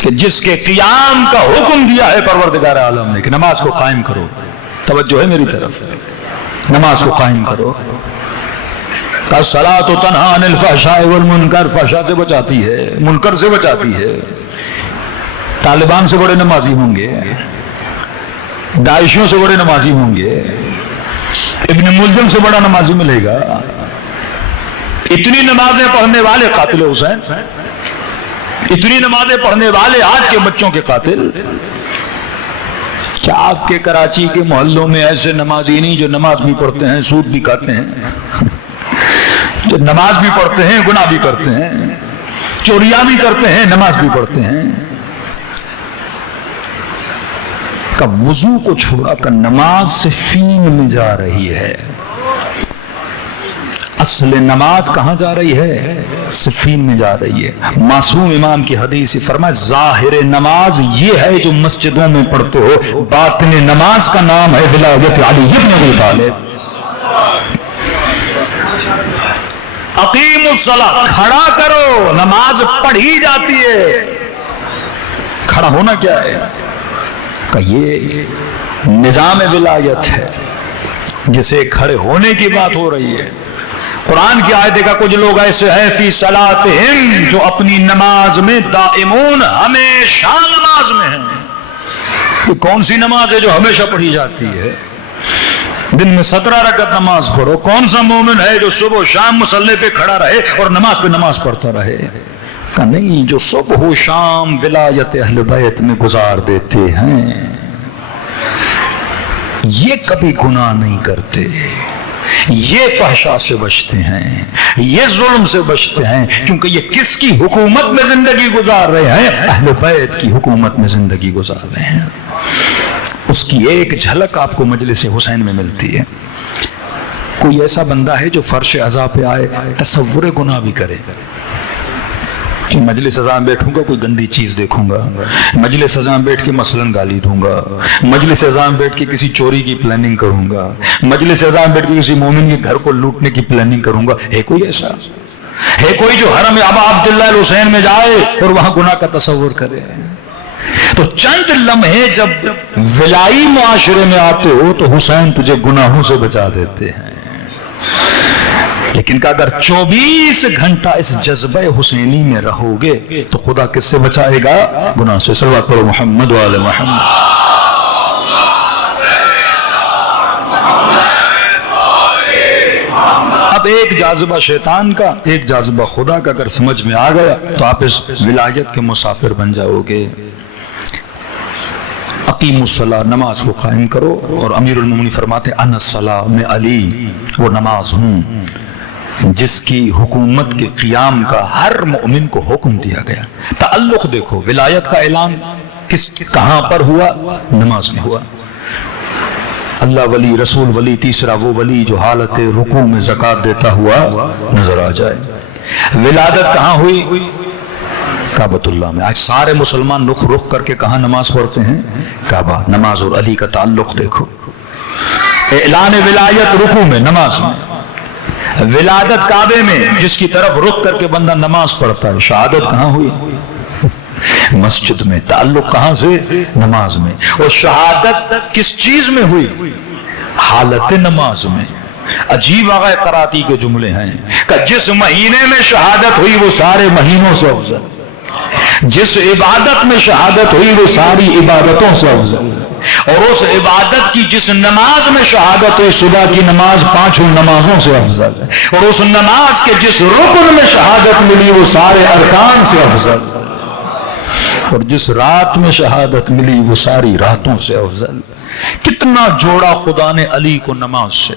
کہ جس کے قیام کا حکم دیا ہے پروردگار عالم نے کہ نماز کو قائم کرو۔ توجہ ہے میری طرف، نماز کو قائم کرو۔ الصلاۃ تنہی عن الفحشاء والمنکر، فحشاء سے بچاتی ہے، منکر سے بچاتی ہے۔ طالبان سے بڑے نمازی ہوں گے، داعشیوں سے بڑے نمازی ہوں گے، ابن ملجم سے بڑا نمازی ملے گا۔ اتنی نمازیں پڑھنے والے قاتل حسین، اتنی نمازیں پڑھنے والے آج کے بچوں کے قاتل، کیا آپ کے کراچی کے محلوں میں ایسے نمازی نہیں جو نماز بھی پڑھتے ہیں سود بھی کھاتے ہیں، جو نماز بھی پڑھتے ہیں گناہ بھی کرتے ہیں، چوریاں بھی کرتے ہیں نماز بھی پڑھتے ہیں؟ کا وضو کو چھوڑا کر نماز سے فین میں جا رہی ہے۔ اصل نماز کہاں جا رہی ہے؟ صفین میں جا رہی ہے۔ معصوم امام کی حدیث فرمائے ظاہر نماز یہ ہے جو مسجدوں میں پڑھتے ہو، باطن نماز کا نام ہے ولایت علی ابن ابی طالب۔ اقیم الصلاۃ، کھڑا کرو، نماز پڑھی جاتی ہے۔ کھڑا ہونا کیا ہے؟ کہ یہ نظام ولایت ہے جسے کھڑے ہونے کی بات ہو رہی ہے۔ قرآن کی آیت کا کچھ لوگ ایسے ہیں فی صلاتہم، جو اپنی نماز میں دائمون، ہمیشہ نماز میں ہیں۔ یہ کون سی نماز ہے جو ہمیشہ پڑھی جاتی ہے؟ دن میں 17 رکعت نماز پڑھو۔ کون سا مومن ہے جو صبح و شام مصلی پہ کھڑا رہے اور نماز پہ نماز پڑھتا رہے؟ کہ نہیں، جو صبح و شام ولایت اہل بیت میں گزار دیتے ہیں یہ کبھی گناہ نہیں کرتے، یہ فحشاء سے بچتے ہیں، یہ ظلم سے بچتے ہیں، کیونکہ یہ کس کی حکومت میں زندگی گزار رہے ہیں؟ اہل بیت کی حکومت میں زندگی گزار رہے ہیں۔ اس کی ایک جھلک آپ کو مجلس حسین میں ملتی ہے۔ کوئی ایسا بندہ ہے جو فرش عزا پہ آئے تصور گناہ بھی کرے کہ مجلس عزا میں بیٹھوں گا کوئی گندی چیز دیکھوں گا، مجلس عزا میں بیٹھ کے مثلاً گالی دوں گا، مجلس عزا میں بیٹھ کے کسی چوری کی پلاننگ کروں گا، مجلس عزا میں بیٹھ کے کسی مومن کے گھر کو لوٹنے کی پلاننگ کروں گا؟ ہے کوئی ایسا؟ ہے کوئی جو حرم ابا عبداللہ الحسین میں جائے اور وہاں گناہ کا تصور کرے؟ تو چند لمحے جب ولائی معاشرے میں آتے ہو تو حسین تجھے گناہوں سے بچا دیتے ہیں، لیکن کہ اگر 24 گھنٹہ اس جذبہ حسینی میں رہو گے تو خدا کس سے بچائے گا؟ گناہ سے۔ صلوات پڑھو محمد و آل محمد۔ اب ایک جاذبہ شیطان کا، ایک جاذبہ خدا کا اگر سمجھ میں آ گیا تو آپ اس ولایت کے مسافر بن جاؤ گے۔ اقیم الصلاۃ، نماز کو قائم کرو۔ اور امیر المومنین فرماتے انا الصلاۃ، میں علی وہ نماز ہوں جس کی حکومت کے قیام کا ہر مومن کو حکم دیا گیا۔ تعلق دیکھو، ولایت کا اعلان کہاں پر ہوا؟ نماز میں ہوا۔ اللہ ولی، رسول ولی، تیسرا وہ ولی جو حالت رکوع میں زکوٰۃ دیتا ہوا نظر آ جائے۔ ولادت کہاں ہوئی؟ کعبۃ اللہ میں۔ آج سارے مسلمان رخ کر کے کہاں نماز پڑھتے ہیں؟ کعبہ۔ نماز اور علی کا تعلق دیکھو، اعلان ولایت رکوع میں، نماز میں، ولادت کعبے میں، جس کی طرف رخ کر کے بندہ نماز پڑھتا ہے۔ شہادت کہاں ہوئی؟ مسجد میں۔ تعلق کہاں سے؟ نماز میں۔ اور شہادت کس چیز میں ہوئی؟ حالت نماز میں۔ عجیب آغا قراتی کے جملے ہیں کہ جس مہینے میں شہادت ہوئی وہ سارے مہینوں سے افضل، جس عبادت میں شہادت ہوئی وہ ساری عبادتوں سے افضل، اور اس عبادت کی جس نماز میں شہادت ہوئی، صبح کی نماز 5 نمازوں سے افضل، اور اس نماز کے جس رکن میں شہادت ملی وہ سارے ارکان سے افضل، اور جس رات میں شہادت ملی وہ ساری راتوں سے افضل۔ کتنا جوڑا خدا نے علی کو نماز سے،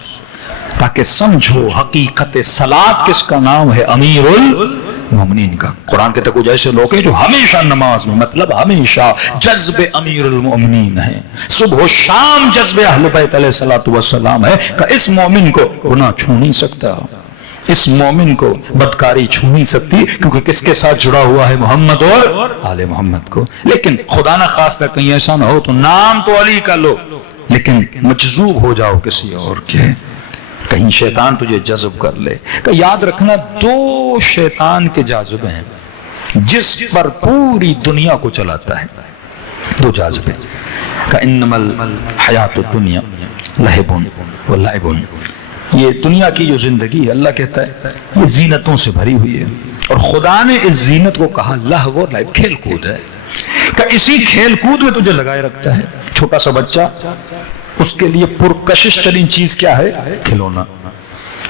تاکہ سمجھو حقیقت صلاۃ کس کا نام ہے؟ امیر المومنین کا۔ قرآن کے تک جیسے لوگ ہیں جو ہمیشہ نماز میں، مطلب ہمیشہ جذب امیر المومنین ہے، صبح و شام جذب اہل بیت علیہ الصلوۃ والسلام ہے کہ اس مومن کو گناہ چھو نہیں سکتا، اس مومن کو بدکاری چھو نہیں سکتی، کیونکہ کس کے ساتھ جڑا ہوا ہے؟ محمد اور آل محمد کو۔ لیکن خدا نہ خواستہ کہیں ایسا نہ ہو تو نام تو علی کا لو لیکن مجذوب ہو جاؤ کسی اور کے، کہیں شیطان تجھے جذب کر لے۔ کہ یاد رکھنا 2 شیطان کے جاذبے ہیں جس پر پوری دنیا کو چلاتا ہے، 2 جاذبے۔ کہ انما الحیات الدنیا لہب و لعب، یہ دنیا کی جو زندگی ہے، اللہ کہتا ہے یہ زینتوں سے بھری ہوئی ہے، اور خدا نے اس زینت کو کہا لہو و لعب، کھیل کود ہے، کہ اسی کھیل کود میں تجھے لگائے رکھتا ہے۔ چھوٹا سا بچہ، اس کے لیے پرکشش ترین چیز کیا ہے؟ کھلونا،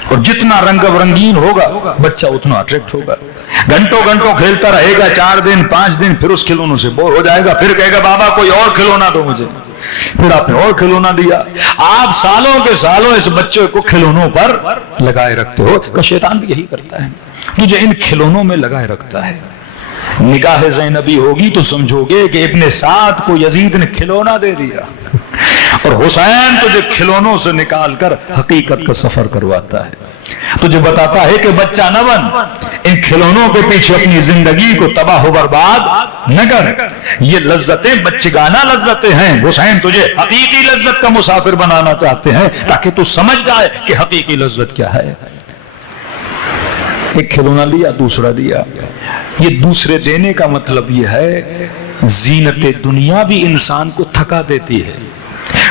اور جتنا رنگ رنگین ہوگا بچہ اتنا اٹریکٹ ہوگا، گھنٹوں گھنٹوں کھیلتا رہے گا، 4 دن 5 دن، پھر اس کھلونوں سے بور ہو جائے گا، پھر کہے گا بابا کوئی اور کھلونا دو مجھے، پھر آپ نے اور کھلونا دیا۔ آپ سالوں کے سالوں اس بچے کو کھلونوں پر لگائے رکھتے ہو، کہ شیطان بھی یہی کرتا ہے، تجھے ان کھلونوں میں لگائے رکھتا ہے۔ نگاہ زینبی ہوگی تو سمجھو گے کہ ابن سعد کو یزید نے کھلونا دے دیا، اور حسین تجھے کھلونوں سے نکال کر حقیقت کا سفر کرواتا ہے، تجھے بتاتا ہے کہ بچہ نہ بن، ان کھلونوں کے پیچھے اپنی زندگی کو تباہ و برباد نہ کر، یہ لذتیں بچگانہ لذتیں ہیں، حسین تجھے حقیقی لذت کا مسافر بنانا چاہتے ہیں تاکہ تو سمجھ جائے کہ حقیقی لذت کیا ہے۔ ایک کھلونا لیا، دوسرا دیا، یہ دوسرے دینے کا مطلب یہ ہے زینت دنیا بھی انسان کو تھکا دیتی ہے،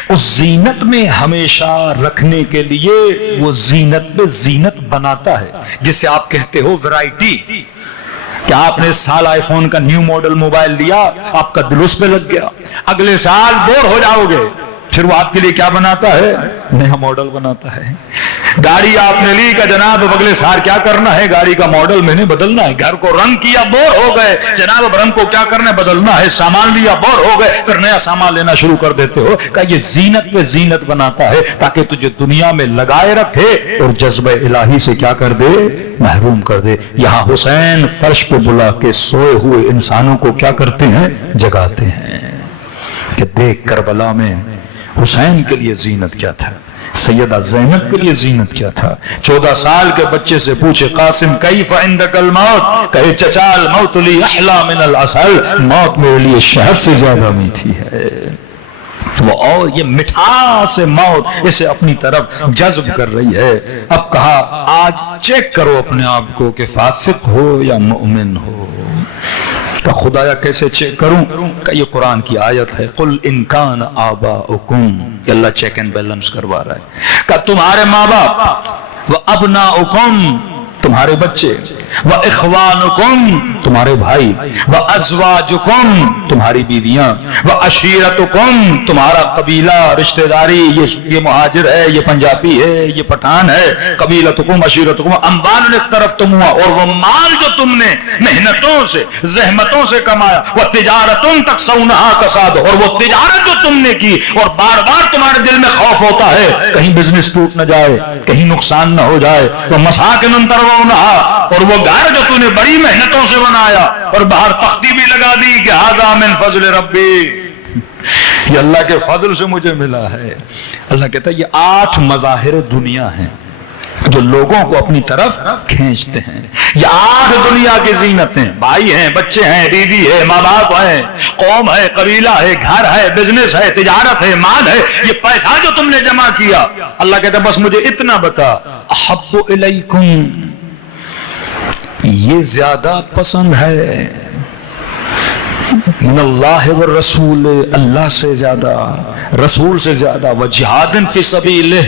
اس زینت میں ہمیشہ رکھنے کے لیے وہ زینت پہ زینت بناتا ہے، جسے آپ کہتے ہو ویرائٹی۔ کہ آپ نے سال آئی فون کا نیو ماڈل موبائل لیا، آپ کا دل اس پہ لگ گیا، اگلے سال بور ہو جاؤ گے، پھر وہ آپ کے لیے کیا بناتا ہے؟ نیا ماڈل بناتا ہے۔ گاڑی آپ نے لی کہ جناب اگلے سال کیا کرنا ہے؟ گاڑی کا ماڈل میں نے بدلنا ہے۔ گھر کو رنگ کیا، بور ہو گئے، جناب رنگ کو کیا کرنا ہے؟ بدلنا ہے۔ سامان لیا، بور ہو گئے، پھر نیا سامان لینا شروع کر دیتے ہو۔ کہ یہ زینت پہ زینت بناتا ہے تاکہ تجھے دنیا میں لگائے رکھے اور جذبہ الہی سے کیا کر دے؟ محروم کر دے۔ یہاں حسین فرش پہ بلا کے سوئے ہوئے انسانوں کو کیا کرتے ہیں؟ جگاتے ہیں کہ دیکھ کربلا میں حسین کے لیے زینت کیا تھا، سیدہ زینب کے لیے زینت کیا تھا۔ 14 سال کے بچے سے پوچھے قاسم کیف عندک الموت، کہے چچا الموت لی احلا من العسل، موت میرے لیے شہد سے زیادہ میٹھی ہے۔ وہ اور یہ مٹھاس موت اسے اپنی طرف جذب کر رہی ہے۔ اب کہا آج چیک کرو اپنے آپ کو کہ فاسق ہو یا مومن ہو۔ کہ خدایا کیسے چیک کروں؟ کہ یہ قرآن کی آیت ہے، قل ان کان آباؤکم، کہ اللہ چیک اینڈ بیلنس کروا رہا ہے۔ کہ تمہارے ماں باپ، و ابناؤکم، تمہارے بچے، و اخوانکم، تمہارے بھائی، و ازواجکم، تمہاری بیویاں، و عشیرتکم، تمہارا قبیلہ، رشتہ داری، یہ مہاجر ہے، یہ پنجابی ہے، یہ پٹھان ہے، قبیلتکم عشیرتکم اموال اقترفتموها، اور وہ مال جو تم نے محنتوں سے زحمتوں سے کمایا، وہ تجارتن تکسونها کساد، اور وہ تجارت جو تم نے کی اور بار بار تمہارے دل میں خوف ہوتا ہے کہیں بزنس ٹوٹ نہ جائے، کہیں نقصان نہ ہو جائے، وہ مساکن ترونها، اور وہ گھر جو تو نے بڑی محنتوں سے بنایا اور باہر تختی بھی لگا دی کہ ھذا من فضل ربی، یہ اللہ کے فضل سے مجھے ملا ہے۔ اللہ کہتا ہے یہ 8 مظاہر دنیا ہیں جو لوگوں کو اپنی طرف کھینچتے ہیں۔ یہ 8 دنیا کی زینتیں، بھائی ہیں، بچے ہیں، بیوی ہے، ماں باپ ہیں، قوم ہے، قبیلہ ہے، گھر ہے، بزنس ہے، تجارت ہے، مال ہے، یہ پیسہ جو تم نے جمع کیا، اللہ کہتا ہے بس مجھے اتنا بتا، احب الیکم، یہ زیادہ پسند ہے من اللہ والرسول، اللہ سے زیادہ، رسول سے زیادہ، وجہاد فی سبیلہ،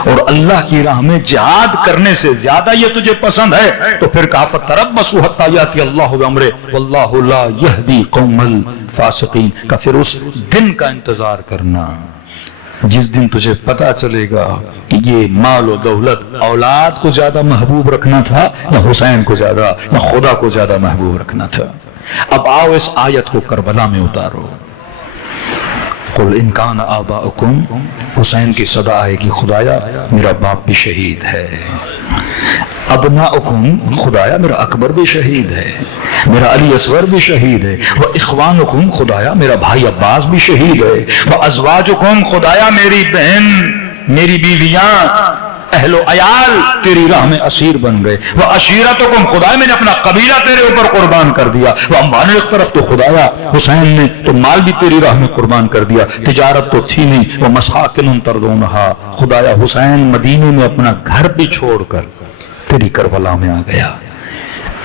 اور اللہ کی راہ میں جہاد کرنے سے زیادہ یہ تجھے پسند ہے۔ تو پھر کہا فتربصوا حتی یاتی اللہ بامرہ واللہ لا یہدی قوم الفاسقین، کا پھر اس دن کا انتظار کرنا جس دن تجھے پتا چلے گا کہ یہ مال و دولت اولاد کو زیادہ محبوب رکھنا تھا یا حسین کو زیادہ، یا خدا کو زیادہ محبوب رکھنا تھا۔ اب آؤ اس آیت کو کربلا میں اتارو، قل ان کان آباؤکم، حسین کی صدا آئے گی خدایا میرا باپ بھی شہید ہے، ابناؤکم، خدایا میرا اکبر بھی شہید ہے، میرا علی اصغر بھی شہید ہے، واخوانکم، خدایا میرا بھائی عباس بھی شہید ہے، وازواجکم، خدایا میری بہن، میری بیویاں، اہل و عیال تیری راہ میں اسیر بن گئے، وعشیرتکم، خدایا میں نے اپنا قبیلہ تیرے اوپر قربان کر دیا، واموال ایک طرف تو خدایا حسین نے تو مال بھی تیری راہ میں قربان کر دیا، تجارت تو تھی نہیں، ومساکن ترضونہا، خدایا حسین مدینے میں اپنا گھر بھی چھوڑ کر تیری کربلا میں آ گیا۔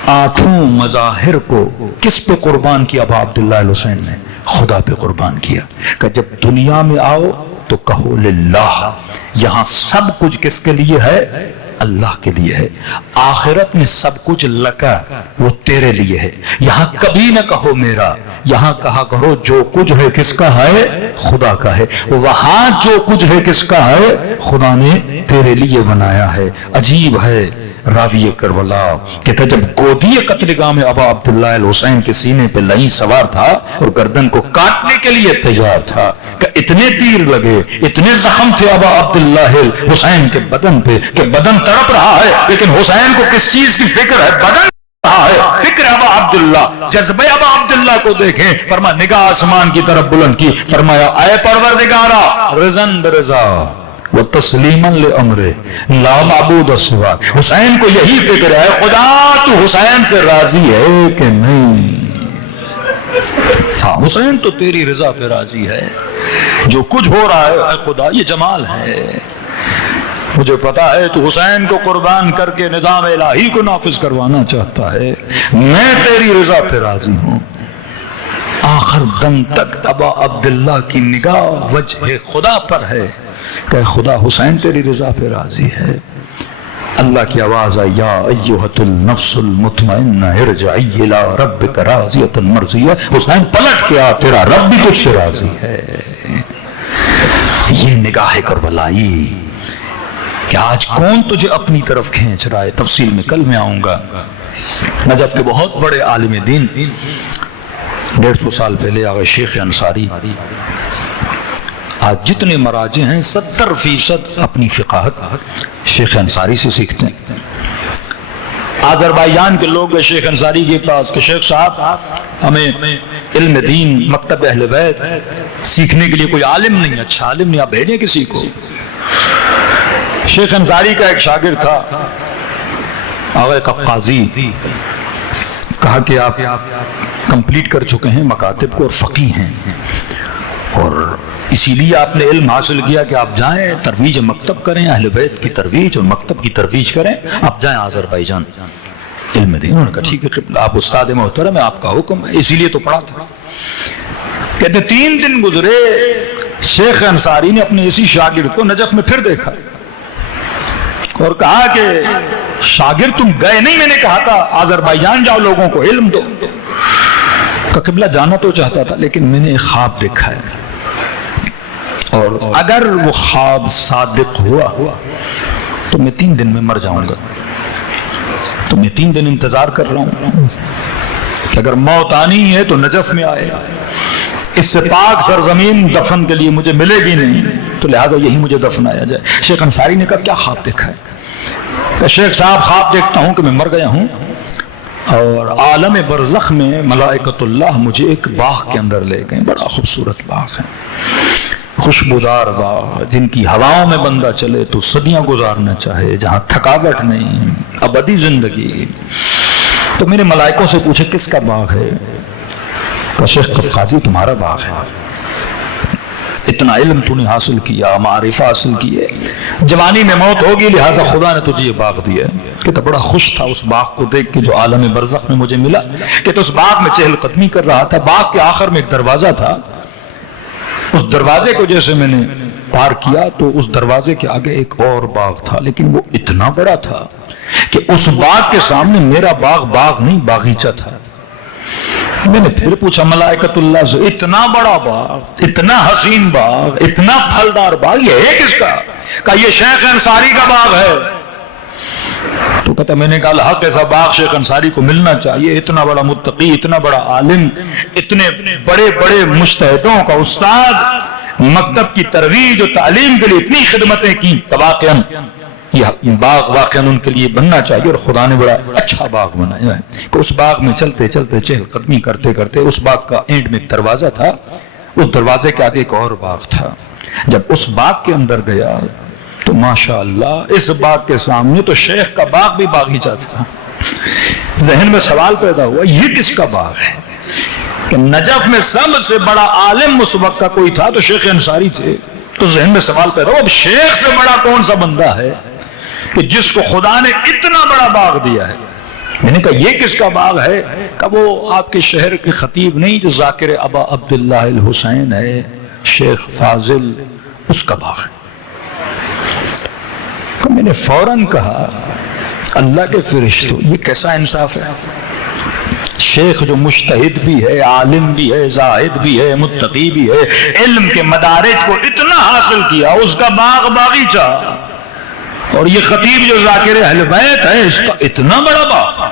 8 مظاہر کو کس پہ قربان کیا ابا عبداللہ الحسین نے؟ خدا پہ قربان کیا کہ جب دنیا میں آؤ تو کہو للہ، یہاں سب کچھ کس کے لیے ہے؟ اللہ کے لیے ہے، آخرت میں سب کچھ لکا، وہ تیرے لیے ہے، یہاں کبھی نہ کہو میرا، یہاں کہا کرو جو کچھ ہے کس کا ہے؟ خدا کا ہے، وہاں جو کچھ ہے کس کا ہے؟ خدا نے تیرے لیے بنایا ہے۔ عجیب ہے راوی کربلا کہتا جب گودی قتلگاہ میں ابا عبداللہ الحسین کے سینے پہ لئی سوار تھا اور گردن کو کاٹنے کے لیے تیار تھا کہ اتنے تیر لگے، اتنے زخم تھے ابا عبداللہ الحسین کے بدن پہ کہ بدن تڑپ رہا ہے، لیکن حسین کو کس چیز کی فکر ہے؟ بدن رہا ہے، فکر ابا عبداللہ، جذبہ ابا عبداللہ کو دیکھیں، فرما نگاہ آسمان کی طرف بلند کی، فرمایا اے پروردگارا رضن برضا وتسلیما لامرہ لا معبود سواک، حسین کو یہی فکر ہے خدا تو حسین سے راضی ہے کہ نہیں؟ ہاں حسین تو تیری رضا پہ راضی ہے، جو کچھ ہو رہا ہے اے خدا یہ جمال ہے، مجھے پتا ہے تو حسین کو قربان کر کے نظام الہی کو نافذ کروانا چاہتا ہے، میں تیری رضا پہ راضی ہوں۔ آخر دم تک ابا عبداللہ کی نگاہ وجہ خدا پر ہے کہ خدا حسین تیری رضا پہ راضی ہے۔ اللہ کی آواز آئی یا ایہت النفس المطمئنہ ارجعی الی ربک راضیۃ مرضیہ، حسین پلٹ کے آ تیرا رب بھی تجھ سے راضی ہے۔ یہ نگاہ کربلائی کہ آج کون تجھے اپنی طرف کھینچ رہا ہے، تفصیل میں کل میں آؤں گا۔ نجف کے بہت بڑے عالم دین 150 سال پہلے آگئے شیخ انصاری، آج جتنے مراجع ہیں 70% اپنی فقاہت شیخ انصاری سے سیکھتے ہیں۔ آذربائیجان کے لوگ شیخ انصاری کے پاس کہ شیخ صاحب ہمیں علم دین مکتب اہل بیت سیکھنے کے لیے کوئی عالم نہیں، اچھا عالم نہیں، آپ بھیجیں کسی کو۔ شیخ انصاری کا ایک شاگرد تھا آغا قفقازی، کہا کہ آپ کمپلیٹ کر چکے ہیں مکاتب کو اور فقیہ ہیں، اور اسی لیے آپ نے علم حاصل کیا کہ آپ جائیں ترویج مکتب کریں، اہل بیت کی ترویج اور مکتب کی ترویج کریں، آپ جائیں آذربائیجان علم دین۔ انہوں نے کہا ٹھیک ہے آپ استاد محترم ہے، آپ کا حکم ہے، اسی لیے تو پڑھا تھا۔ کہتے 3 دن گزرے، شیخ انصاری نے اپنے اسی شاگرد کو نجف میں پھر دیکھا اور کہا کہ شاگرد تم گئے نہیں، میں نے کہا تھا آذربائیجان جاؤ لوگوں کو علم دو۔ کہ قبلہ جانا تو چاہتا تھا لیکن میں نے ایک خواب دیکھا ہے، اور اگر وہ خواب صادق ہوا تو میں 3 دن میں مر جاؤں گا، تو میں 3 دن انتظار کر رہا ہوں کہ اگر موت آنی ہے تو نجف میں آئے، اس سے پاک سرزمین دفن کے لیے مجھے ملے گی نہیں، تو لہٰذا یہی مجھے دفنایا جائے۔ شیخ انصاری نے کہا کیا خواب دیکھا ہے؟ کہ شیخ صاحب خواب دیکھتا ہوں کہ میں مر گیا ہوں اور عالم برزخ میں ملائکۃ اللہ مجھے ایک باغ کے اندر لے گئے، بڑا خوبصورت باغ ہے، خوشبودار باغ جن کی ہواؤں میں بندہ چلے تو صدیاں گزارنا چاہے، جہاں تھکاوٹ نہیں، ابدی زندگی۔ تو میرے ملائکوں سے پوچھے کس کا باغ ہے؟ کہا شیخ قفقازی تمہارا باغ ہے، اتنا علم تو نے حاصل کیا، معرفہ حاصل کیے، جوانی میں موت ہوگی لہٰذا خدا نے تجھے یہ باغ دیا ہے۔ کہ تو بڑا خوش تھا اس باغ کو دیکھ کے جو عالم برزخ میں مجھے ملا، کہ تو اس باغ میں چہل قدمی کر رہا تھا۔ باغ کے آخر میں ایک دروازہ تھا، اس دروازے کو جیسے میں نے پار کیا تو اس دروازے کے آگے ایک اور باغ تھا، لیکن وہ اتنا بڑا تھا کہ اس باغ کے سامنے میرا باغ نہیں باغیچہ تھا۔ میں نے پھر پوچھا ملائکۃ اللہ سے، اتنا بڑا باغ، اتنا حسین باغ، اتنا پھلدار باغ، یہ ہے کس کا؟ کہا یہ شیخ انصاری کا باغ ہے۔ تو کہتا میں نے کہا الحق ایسا باغ شیخ انصاری کو ملنا چاہیے، اتنا بڑا متقی، اتنا بڑا عالم، اتنے بڑے بڑے مجتہدوں کا استاد، مکتب کی ترویج و تعلیم کے لیے اتنی خدمتیں کی، واقعاً یہ باغ واقعاً ان کے لیے بننا چاہیے، اور خدا نے بڑا اچھا باغ بنایا ہے۔ کہ اس باغ میں چلتے چلتے چہل قدمی کرتے کرتے اس باغ کا اینڈ میں ایک دروازہ تھا، اس دروازے کے آگے ایک اور باغ تھا۔ جب اس باغ کے اندر گیا تو ماشاءاللہ اس باغ کے سامنے تو شیخ کا باغ بھی باغیچہ تھا۔ ذہن میں سوال پیدا ہوا یہ کس کا باغ ہے؟ کہ نجف میں سب سے بڑا عالم اس وقت کا کوئی تھا تو شیخ انصاری تھے۔ تو ذہن میں سوال پیدا ہوا اب شیخ سے بڑا کون سا بندہ ہے کہ جس کو خدا نے اتنا بڑا باغ دیا ہے؟ میں نے کہا یہ کس کا باغ ہے؟ کہ وہ آپ کے شہر کے خطیب نہیں جو ذاکر ابا عبداللہ الحسین ہے، شیخ فاضل، اس کا باغ ہے۔ میں نے فوراً کہا اللہ کے فرشتوں یہ کیسا انصاف ہے؟ شیخ جو مجتہد بھی ہے، عالم بھی ہے، زاہد بھی ہے، متقی بھی ہے، علم کے مدارج کو اتنا حاصل کیا، اس کا باغ باغیچہ، اور یہ خطیب جو ذاکر اہل بیت ہے اس کا اتنا بڑا باغ۔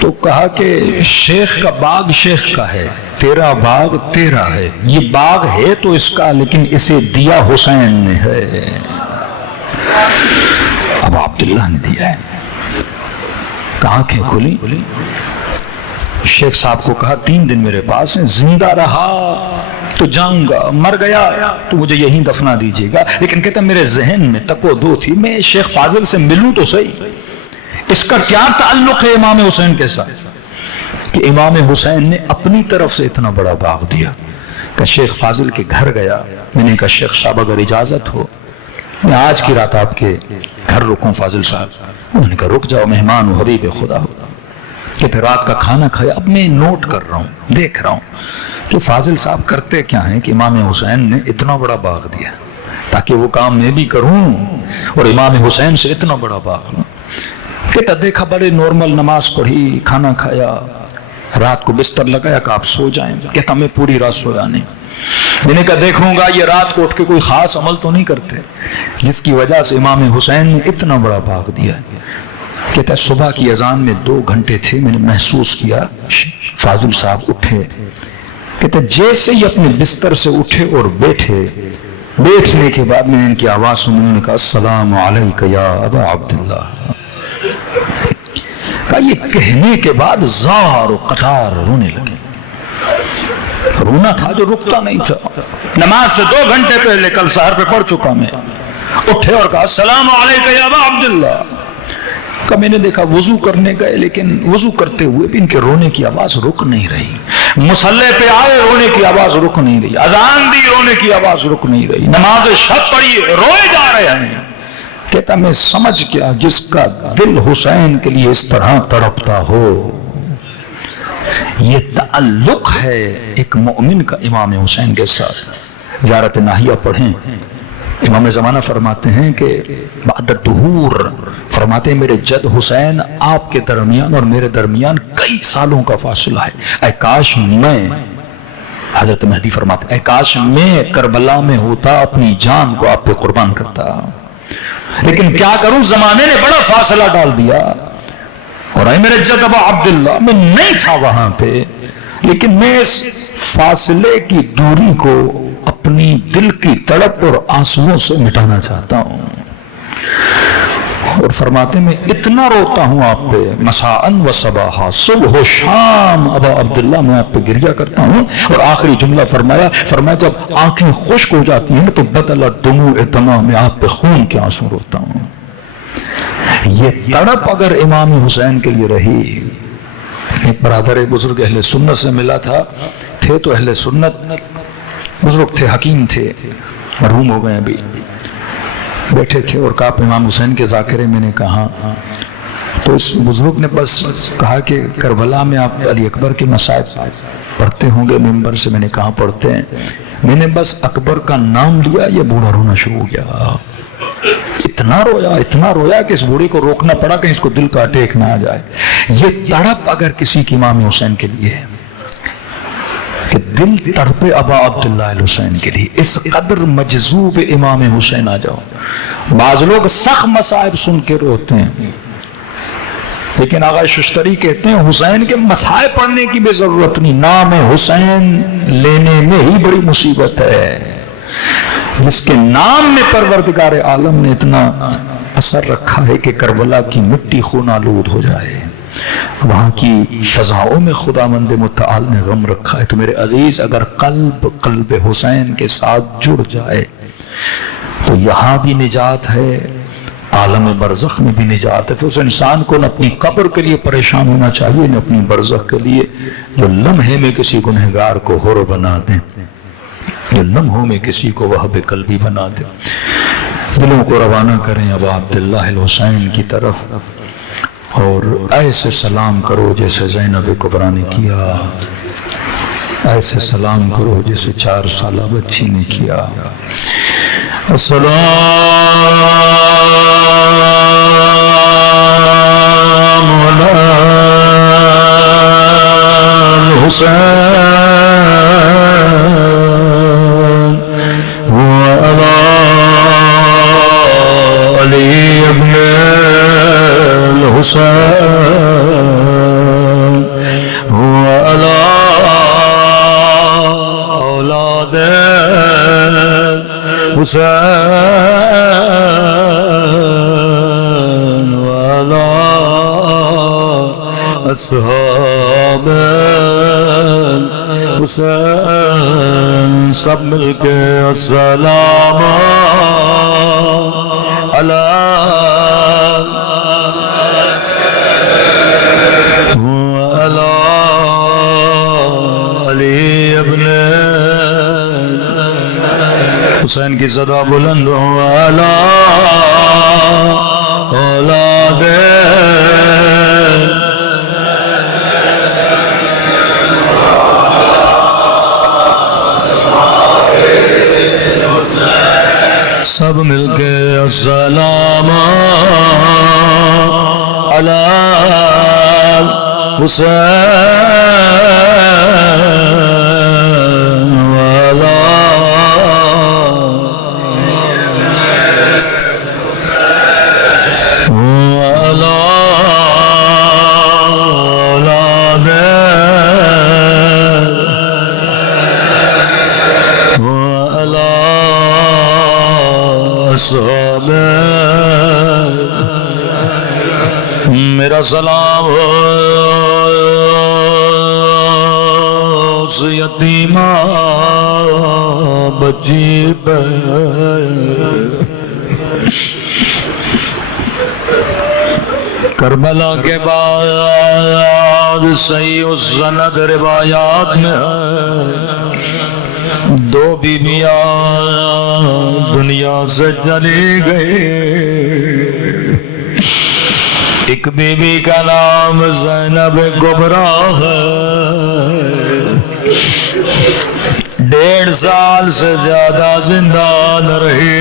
تو کہا کہ شیخ کا باغ شیخ کا ہے، تیرا باغ تیرا ہے، یہ باغ ہے تو اس کا لیکن اسے دیا حسین نے ہے، اب عبداللہ نے دیا ہے۔ آنکھیں کھلی، شیخ صاحب کو کہا 3 دن میرے پاس ہیں، زندہ رہا تو جاؤں گا، مر گیا تو مجھے یہیں دفنا دیجیے گا۔ لیکن کہتا میرے ذہن میں تک و دو تھی میں شیخ فاضل سے ملوں تو صحیح، اس کا کیا تعلق ہے امام حسین کے ساتھ کہ امام حسین نے اپنی طرف سے اتنا بڑا باغ دیا۔ کہ شیخ فاضل کے گھر گیا، میں نے کہا شیخ صاحب اگر اجازت ہو میں آج کی رات آپ کے گھر رکوں فاضل صاحب؟ انہوں نے کہا رک جاؤ، مہمان ہو، حبیب خدا ہو۔ کہتے رات کا کھانا کھایا، اب میں نوٹ کر رہا ہوں، دیکھ رہا ہوں کہ فاضل صاحب کرتے کیا ہیں کہ امام حسین نے اتنا بڑا باغ دیا تاکہ وہ کام میں بھی کروں اور امام حسین سے اتنا بڑا باغ لوں۔ کہتا دیکھا بڑے نارمل، نماز پڑھی، کھانا کھایا، رات کو بستر لگایا کہ آپ سو جائیں۔ کہتا میں پوری رات سویا نہیں، میں نے کہا دیکھوں گا یہ رات کو اٹھ کے کوئی خاص عمل تو نہیں کرتے جس کی وجہ سے امام حسین نے اتنا بڑا باغ دیا ہے۔ کہتا ہے صبح کی اذان میں 2 گھنٹے تھے، میں نے محسوس کیا فاضل صاحب اٹھے۔ کہتا ہے جیسے ہی اپنے بستر سے اٹھے اور بیٹھنے کے بعد میں نے ان کی آواز سنی، انہوں نے کہا السلام علیکہ یا ابا عبداللہ۔ کہا یہ کہنے کے بعد زار و قطار رونے لگے۔ رونا تھا جو رکتا نہیں تھا۔ نماز سے 2 گھنٹے پہلے کل سحر پہ پڑھ چکا میں، اٹھے اور کہا السلام علیکہ یا ابا عبداللہ۔ کہ میں نے دیکھا وضو کرنے گئے، لیکن وضو کرتے ہوئے بھی ان کے رونے کی آواز رک نہیں رہی، مصلی پہ آئے رونے کی آواز رک نہیں رہی، اذان دی رونے کی آواز رک نہیں رہی، نماز شب پڑھی روئے جا رہے ہیں۔ کہتا میں سمجھ گیا جس کا دل حسین کے لیے اس طرح تڑپتا ہو، یہ تعلق ہے ایک مومن کا امام حسین کے ساتھ۔ زیارت ناہیہ پڑھیں، امام زمانہ فرماتے ہیں کہ بعد الدہور، فرماتے ہیں میرے جد حسین آپ کے درمیان اور میرے درمیان کئی سالوں کا فاصلہ ہے، اے کاش میں، حضرت مہدی فرماتے ہیں اے کاش میں کربلا میں ہوتا، اپنی جان کو آپ پہ قربان کرتا، لیکن کیا کروں زمانے نے بڑا فاصلہ ڈال دیا، اور اے میرے جد ابا عبداللہ میں نہیں تھا وہاں پہ، لیکن میں اس فاصلے کی دوری کو اپنی دل کی تڑپ اور آنسوؤں سے مٹانا چاہتا ہوں۔ اور فرماتے میں اتنا روتا ہوں آپ پہ مساءً و صباحا، صبح و شام ابا عبداللہ میں آپ پہ گریہ کرتا ہوں. اور آخری جملہ فرمایا جب آنکھیں خشک ہو جاتی ہیں تو بدل دموع دمع، میں آپ پہ خون کے آنسو روتا ہوں. یہ تڑپ اگر امام حسین کے لیے رہی. ایک برادر بزرگ اہل سنت سے ملا تھے تو اہل سنت بزرگ تھے، حکیم تھے، مرحوم ہو گئے ابھی. بیٹھے تھے اور کہا امام حسین کے ذاکرے میں نے کہا، تو اس بزرگ نے بس کہا کہ کربلا میں آپ علی اکبر کے مصائب پڑھتے ہوں گے ممبر سے. میں نے کہا پڑھتے ہیں. میں نے بس اکبر کا نام لیا، یہ بوڑھا رونا شروع ہو گیا. اتنا رویا کہ اس بوڑھے کو روکنا پڑا کہ اس کو دل کا اٹیک نہ آ جائے. یہ تڑپ اگر کسی کی امام حسین کے لیے ہے کہ دل تڑپے ابا عبداللہ الحسین کے لیے، اس قدر مجذوب امام حسین آ جاؤ. بعض لوگ سخت مصائب سن کے روتے ہیں، لیکن آغا ششتری کہتے ہیں حسین کے مصائب پڑھنے کی بھی ضرورت نہیں، نام حسین لینے میں ہی بڑی مصیبت ہے. جس کے نام میں پروردگار عالم نے اتنا اثر رکھا ہے کہ کربلا کی مٹی خون آلود ہو جائے، وہاں کی فضاؤں میں خداوند متعال نے غم رکھا ہے. تو میرے عزیز، اگر قلب حسین کے ساتھ جڑ جائے تو یہاں بھی نجات ہے، عالم برزخ میں بھی نجات ہے. پھر اس انسان کو نہ اپنی قبر کے لیے پریشان ہونا چاہیے، نہ اپنی برزخ کے لیے. جو لمحے میں کسی گنہگار کو حر بنا دیں، جو لمحوں میں کسی کو وہب قلبی بنا دیں. دلوں کو روانہ کریں ابا عبداللہ الحسین کی طرف، اور ایسے سلام کرو جیسے زینب کبریٰ نے کیا، ایسے سلام کرو جیسے 4 سالہ بچی نے کیا. السلام علی الحسین وعلی علی ابن الحسین وعلی اولاد حسین وعلی اصحاب حسین. سب مل کے السلام علی علی ابن حسین کی صدا بلند ہو، علی اولاد سب مل کے السلام علی حسین وعلی اولاد وعلی اصحاب. میرا سلام اس یتیمہ بچی پہ، کربلا کے بعد صحیح السند روایات میں ہے 2 بیویاں دنیا سے چلی گئی. ایک بی بی کا نام زینب کبریٰ ہے، 1.5 سال سے زیادہ زندہ نہ رہی.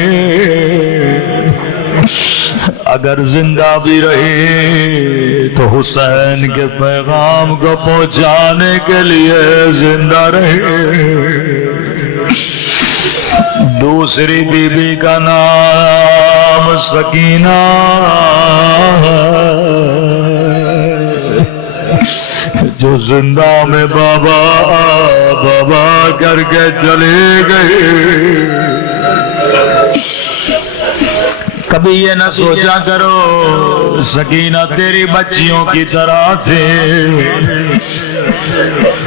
اگر زندہ بھی رہی تو حسین کے پیغام کو پہنچانے کے لیے زندہ رہی. دوسری بی بی کا نام سکینہ جو زندہ میں بابا بابا کر کے چلی گئی. کبھی یہ نہ سوچا کرو سکینہ تیری بچیوں کی طرح تھے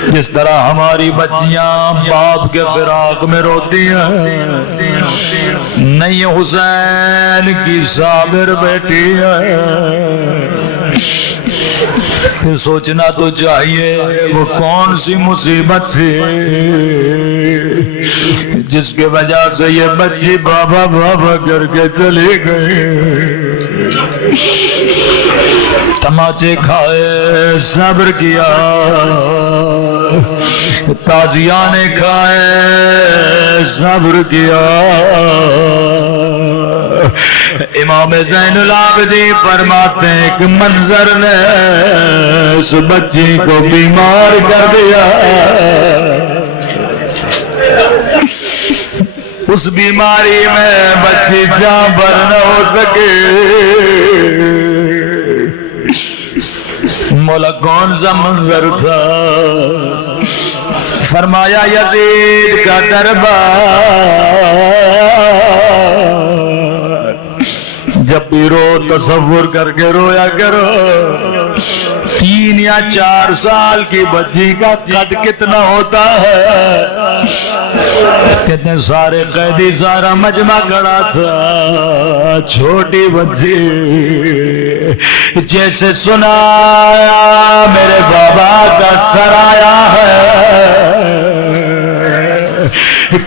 جس طرح ہماری بچیاں باپ کے فراق میں روتی ہیں، نہیں حسین کی صابر بیٹی ہے۔ پھر سوچنا تو چاہیے وہ کون سی مصیبت تھی جس کی وجہ سے یہ بچی بابا بابا کر کے چلی گئی۔ تماچے کھائے صبر کیا، تازیانے کھائے صبر کیا۔ امام زین العابدین فرماتے ہیں کہ منظر نے اس بچی کو بیمار کر دیا، اس بیماری میں بچی جاں بر نہ ہو سکے۔ مولا کون سا منظر تھا؟ فرمایا یزید کا دربار جب بھی رو تصور کر کے رویا کرو 3 یا 4 سال کی بچی کا قد کتنا ہوتا ہے، کتنے سارے قیدی سارا مجمع کھڑا تھا، چھوٹی بچی جیسے سنایا میرے بابا کا سرایا ہے،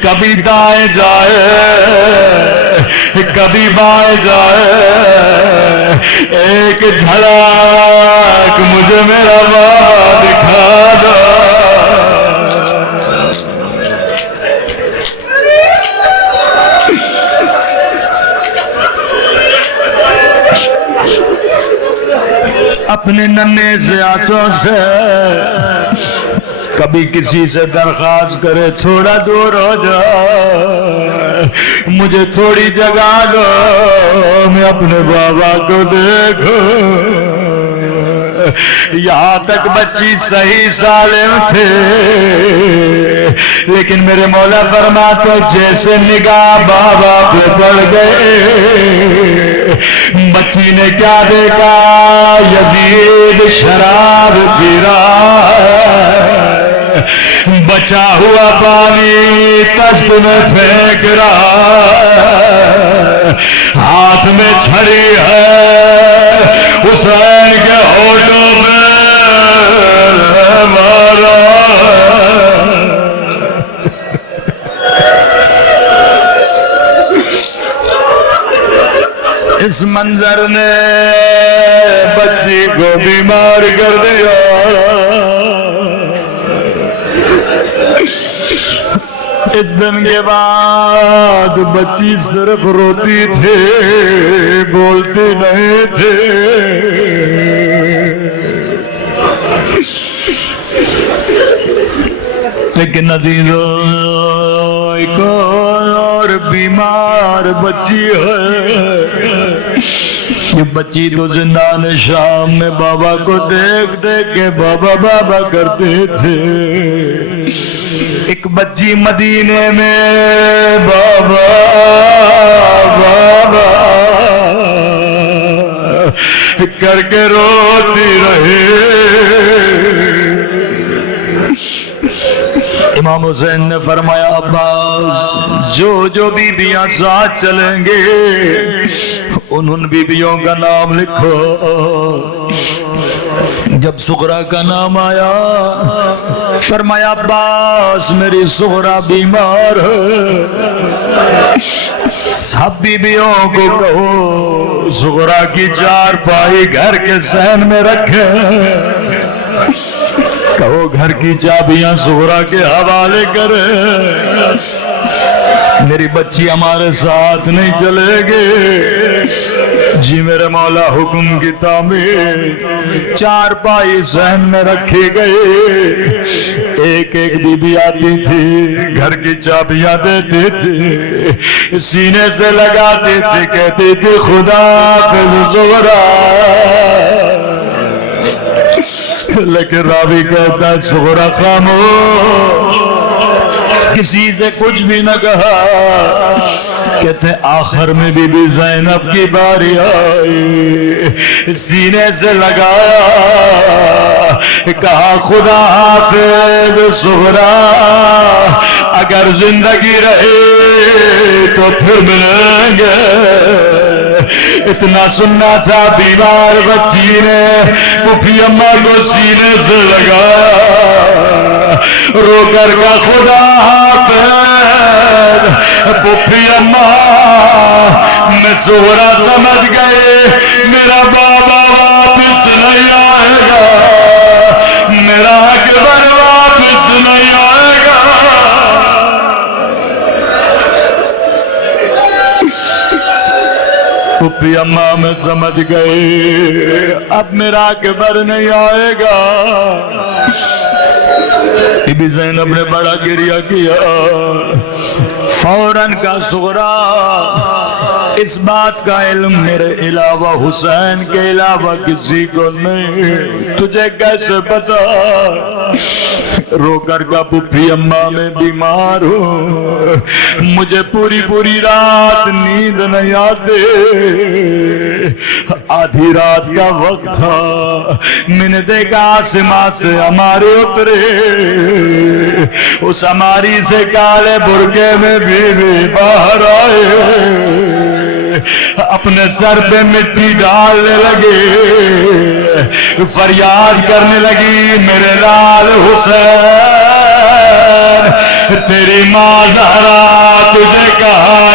کبھی دائیں جائے کبھی بائیں جائے، ایک جھلک مجھے میرا بابا دکھا دو۔ اپنے ننھے سے ہاتھوں سے کبھی کسی سے درخواست کرے تھوڑا دور ہو جا، مجھے تھوڑی جگہ دو، میں اپنے بابا کو دیکھوں۔ یہاں تک بچی صحیح سالم تھے، لیکن میرے مولا فرماتے جیسے نگاہ بابا پہ پڑ گئے، بچی نے کیا دیکھا؟ یزید شراب پی رہا ہے، بچا ہوا پانی تشت میں پھینک رہا ہے، ہاتھ میں چھڑی ہے، حسین کے ہونٹوں میں مارا۔ اس منظر نے بچی کو بیمار کر دیا۔ اس دن کے بعد بچی صرف روتی تھی، بولتی نہیں تھی۔ لیکن عزیزوں ایک اور بیمار بچی ہے، یہ بچی تو زندان شام میں بابا کو دیکھ دیکھ کے بابا بابا کرتے تھے، ایک بچی مدینے میں بابا بابا کر کے روتی رہے۔ امام حسین نے فرمایا عباس جو بیویاں ساتھ چلیں گے ان بیویوں کا نام لکھو۔ جب سغرا کا نام آیا فرمایا عباس میری سغرا بیمار ہے، سب بیویوں کو کہو سغرا کی 4 پائی گھر کے صحن میں رکھیں، کہو گھر کی چابیاں سغرا کے حوالے کرے، میری بچی ہمارے ساتھ نہیں چلے گی۔ جی میرے مولا حکم کی تعمیر 4 پائی صحن میں رکھی گئی، ایک ایک بی بی آتی تھی گھر کی چابیاں دیتی تھی، سینے سے لگاتی تھی، کہتی تھی خدا حافظ سغرا، لیکن راوی کہتا ہے سغرا خاموش، کسی سے کچھ بھی نہ کہا. کہتے ہیں آخر میں بی بی زینب کی باری آئی, سینے سے لگایا, کہا خدا حافظ صغرا, اگر زندگی رہے تو پھر ملیں گے. اتنا سننا تھا بیمار بچی نے پھوپھی اماں کو سینے سے لگایا, رو کر کا خدا حافظ پھوپھی اماں میں صغرا سمجھ گئے میرا بابا واپس نہیں آئے گا, میرا اکبر واپس نہیں آئے گا. پھوپھی اماں میں سمجھ گئے اب میرا اکبر نہیں آئے گا. بی بی زینب نے بڑا گریہ کیا. فوراً کا صغرا اس بات کا علم میرے علاوہ حسین کے علاوہ کسی کو نہیں, تجھے کیسے پتا؟ رو کر کا پھوپھی اماں میں بیمار ہوں, مجھے پوری رات نیند نہیں آتے. آدھی رات کا وقت تھا, میں نے دیکھا آسمان سے ہمارے اترے, اس ہماری سے کالے برقعے میں بیوی باہر آئے, اپنے سر پہ مٹی ڈالنے لگے, فریاد کرنے لگی میرے لال حسین, تیری ماں زہرا تجھے کہاں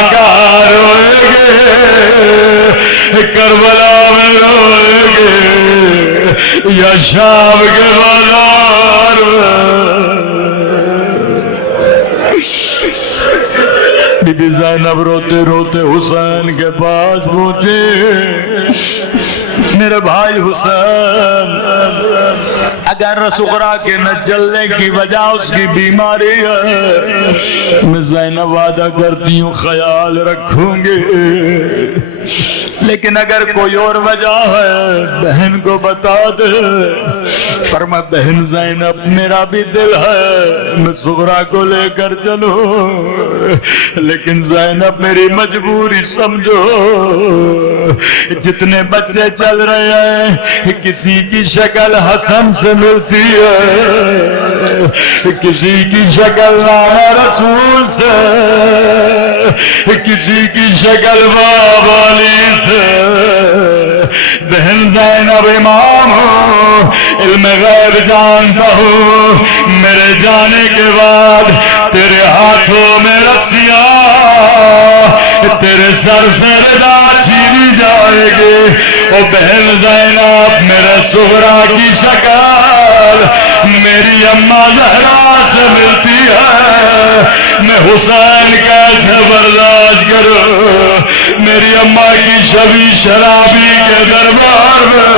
روئے گے, کربلا میں روئے گے یا شام کے بازار میں. بی بی زینب روتے روتے حسین کے پاس پہنچے, میرے بھائی حسین, اگر صغرا کے نہ چلنے کی وجہ اس کی بیماری ہے, میں زینب وعدہ کرتی ہوں خیال رکھوں گی, لیکن اگر کوئی اور وجہ ہے بہن کو بتا دے. فرما بہن زینب میرا بھی دل ہے میں صغرا کو لے کر چلوں, لیکن زینب میری مجبوری سمجھو. جتنے بچے چل رہے ہیں کسی کی شکل حسن سے ملتی ہے, کسی کی شکل نانا رسول سے, کسی کی شکل بابا علی سے. بہن زینب امام ہو, علم غیب جانتا ہوں, میرے جانے کے بعد تیرے ہاتھوں میں رسیاں, تیرے سر سے ردا چھینی جائے گی. او بہن زینب میرے صغرا کی شکل میری اماں زہرا سے ملتی ہے, میں حسین کیسے برداشت کروں؟ میری اماں کی شبی شرابی کے دربار میں,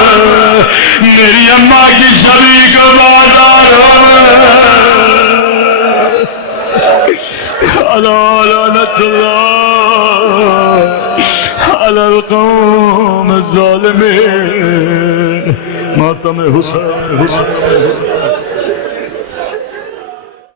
میری اماں کی شبی کے بازاروں میں لعنت اللہ علی القوم الظالمین. ماتم حسین.